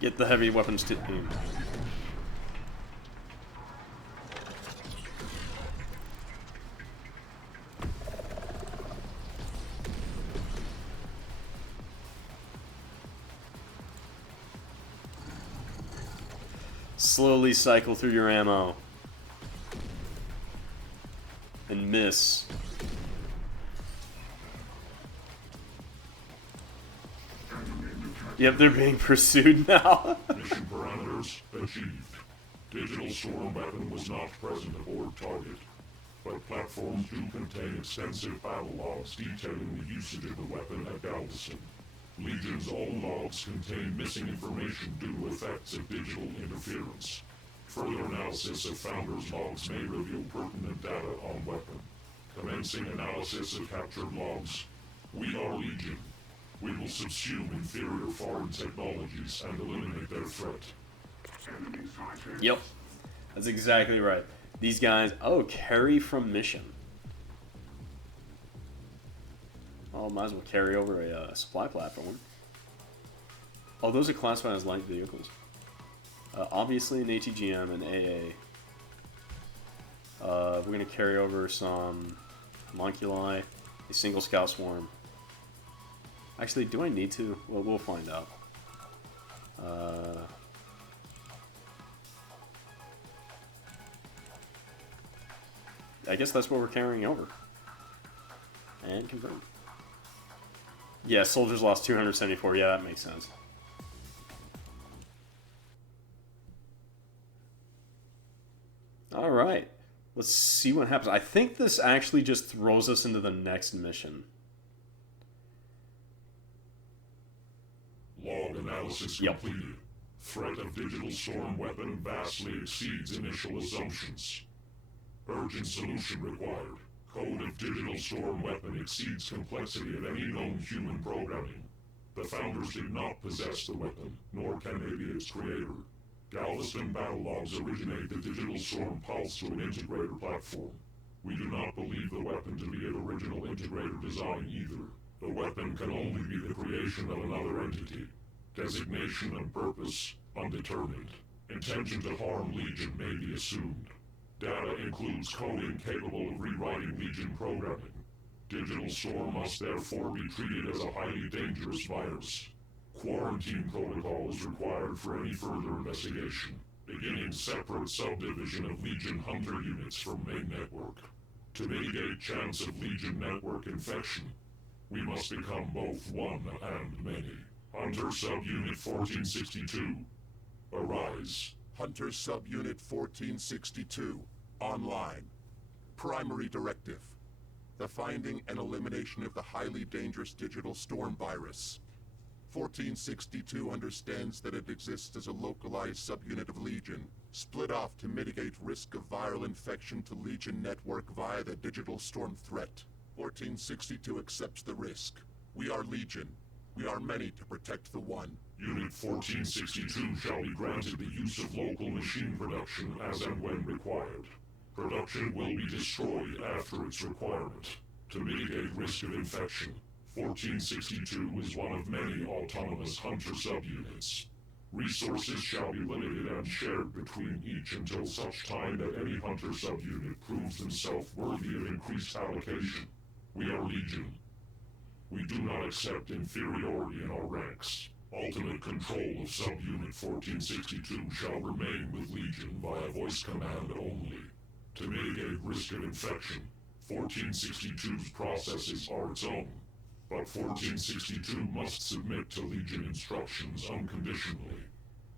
Get the heavy weapons to aim. Slowly cycle through your ammo. And miss. Yep, they're being pursued now. Mission parameters achieved. Digital storm weapon was not present aboard target, but platforms do contain extensive battle logs detailing the usage of the weapon at Galveston. Legion's own logs contain missing information due to effects of digital interference. Further analysis of Founder's logs may reveal pertinent data on weapon. Commencing analysis of captured logs. We are Legion. We will subsume inferior foreign technologies and eliminate their threat. Yep. That's exactly right. These guys... Oh, carry from mission. Oh, might as well carry over a supply platform. Oh, those are classified as light vehicles. Obviously an ATGM and AA. We're going to carry over some homunculi, a single scout swarm. Actually, do I need to? Well, we'll find out. I guess that's what we're carrying over. And confirm. Yeah, soldiers lost 274. Yeah, that makes sense. Alright. Let's see what happens. I think this actually just throws us into the next mission. Log analysis completed. Threat of digital storm weapon vastly exceeds initial assumptions. Urgent solution required. Code of digital storm weapon exceeds complexity of any known human programming. The founders did not possess the weapon, nor can they be its creator. Galveston battle logs originate the digital storm pulse to an integrator platform. We do not believe the weapon to be an original integrator design either. The weapon can only be the creation of another entity. Designation and purpose, undetermined. Intention to harm Legion may be assumed. Data includes coding capable of rewriting Legion programming. Digital storm must therefore be treated as a highly dangerous virus. Quarantine protocol is required for any further investigation. Beginning separate subdivision of Legion Hunter units from main network. To mitigate chance of Legion network infection, we must become both one and many. Hunter Subunit 1462. Arise. Hunter Subunit 1462. Online. Primary directive. The finding and elimination of the highly dangerous digital storm virus. 1462 understands that it exists as a localized subunit of Legion, split off to mitigate risk of viral infection to Legion network via the digital storm threat. 1462 accepts the risk. We are Legion. We are many to protect the one. Unit 1462 shall be granted the use of local machine production as and when required. Production will be destroyed after its requirement. To mitigate risk of infection, 1462 is one of many autonomous Hunter subunits. Resources shall be limited and shared between each until such time that any Hunter subunit proves themselves worthy of increased allocation. We are Legion. We do not accept inferiority in our ranks. Ultimate control of subunit 1462 shall remain with Legion via voice command only. To mitigate risk of infection, 1462's processes are its own, but 1462 must submit to Legion instructions unconditionally.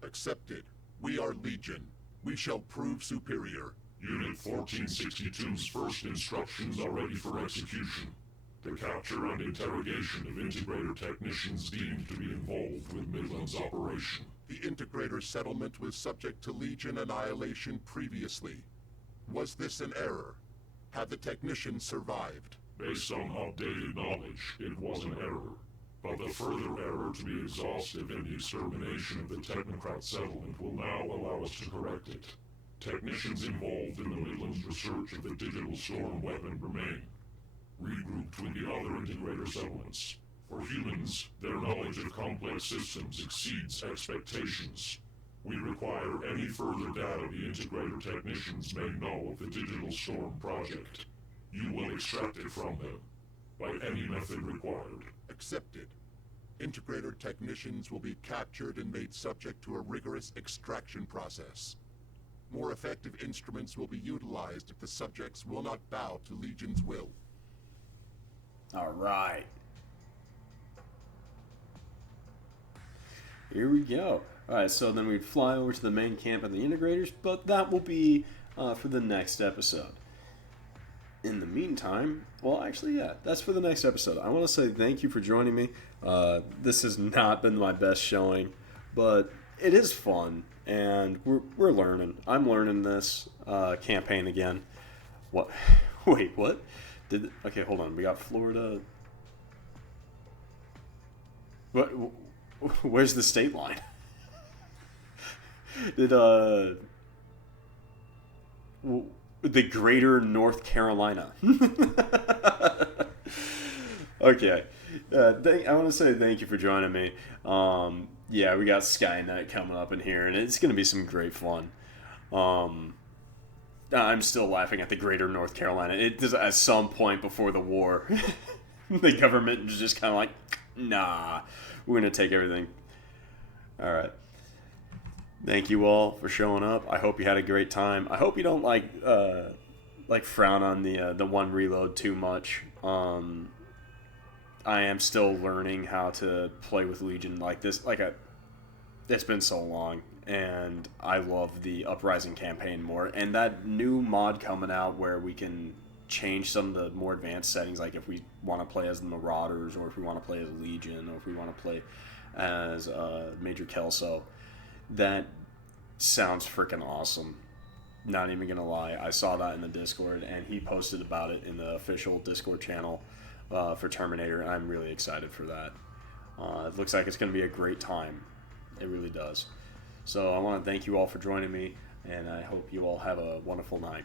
Accepted. We are Legion. We shall prove superior. Unit 1462's first instructions are ready for execution. The capture and interrogation of Integrator technicians deemed to be involved with Midland's operation. The Integrator settlement was subject to Legion annihilation previously. Was this an error? Have the technicians survived? Based on updated knowledge, it was an error. But the further error to be exhaustive in the extermination of the Technocrat settlement will now allow us to correct it. Technicians involved in the Midlands research of the digital storm weapon remain, regrouped with the other Integrator settlements. For humans, their knowledge of complex systems exceeds expectations. We require any further data the Integrator technicians may know of the digital storm project. You will extract it from them, by any method required. Accepted. Integrator technicians will be captured and made subject to a rigorous extraction process. More effective instruments will be utilized if the subjects will not bow to Legion's will. Alright. Here we go. Alright, so then we'd fly over to the main camp of the Integrators, but that will be for the next episode. In the meantime, well, actually, yeah, that's for the next episode. I want to say thank you for joining me. This has not been my best showing, but it is fun, and we're learning. I'm learning this campaign again. What? Wait, what? Okay, hold on. We got Florida. What? Where's the state line? The Greater North Carolina. Okay. I want to say thank you for joining me. Yeah, we got Skynet coming up in here, and it's going to be some great fun. I'm still laughing at the Greater North Carolina. It does, at some point before the war, the government was just kind of like, nah, we're going to take everything. All right. Thank you all for showing up. I hope you had a great time. I hope you don't like frown on the one reload too much. I am still learning how to play with Legion like this. It's been so long, and I love the Uprising campaign more. And that new mod coming out where we can change some of the more advanced settings, like if we want to play as the Marauders, or if we want to play as Legion, or if we want to play as Major Kelso. That sounds freaking awesome. Not even gonna lie. I saw that in the Discord, and he posted about it in the official Discord channel for Terminator, and I'm really excited for that. It looks like it's gonna be a great time. It really does. So I want to thank you all for joining me, and I hope you all have a wonderful night.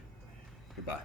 Goodbye.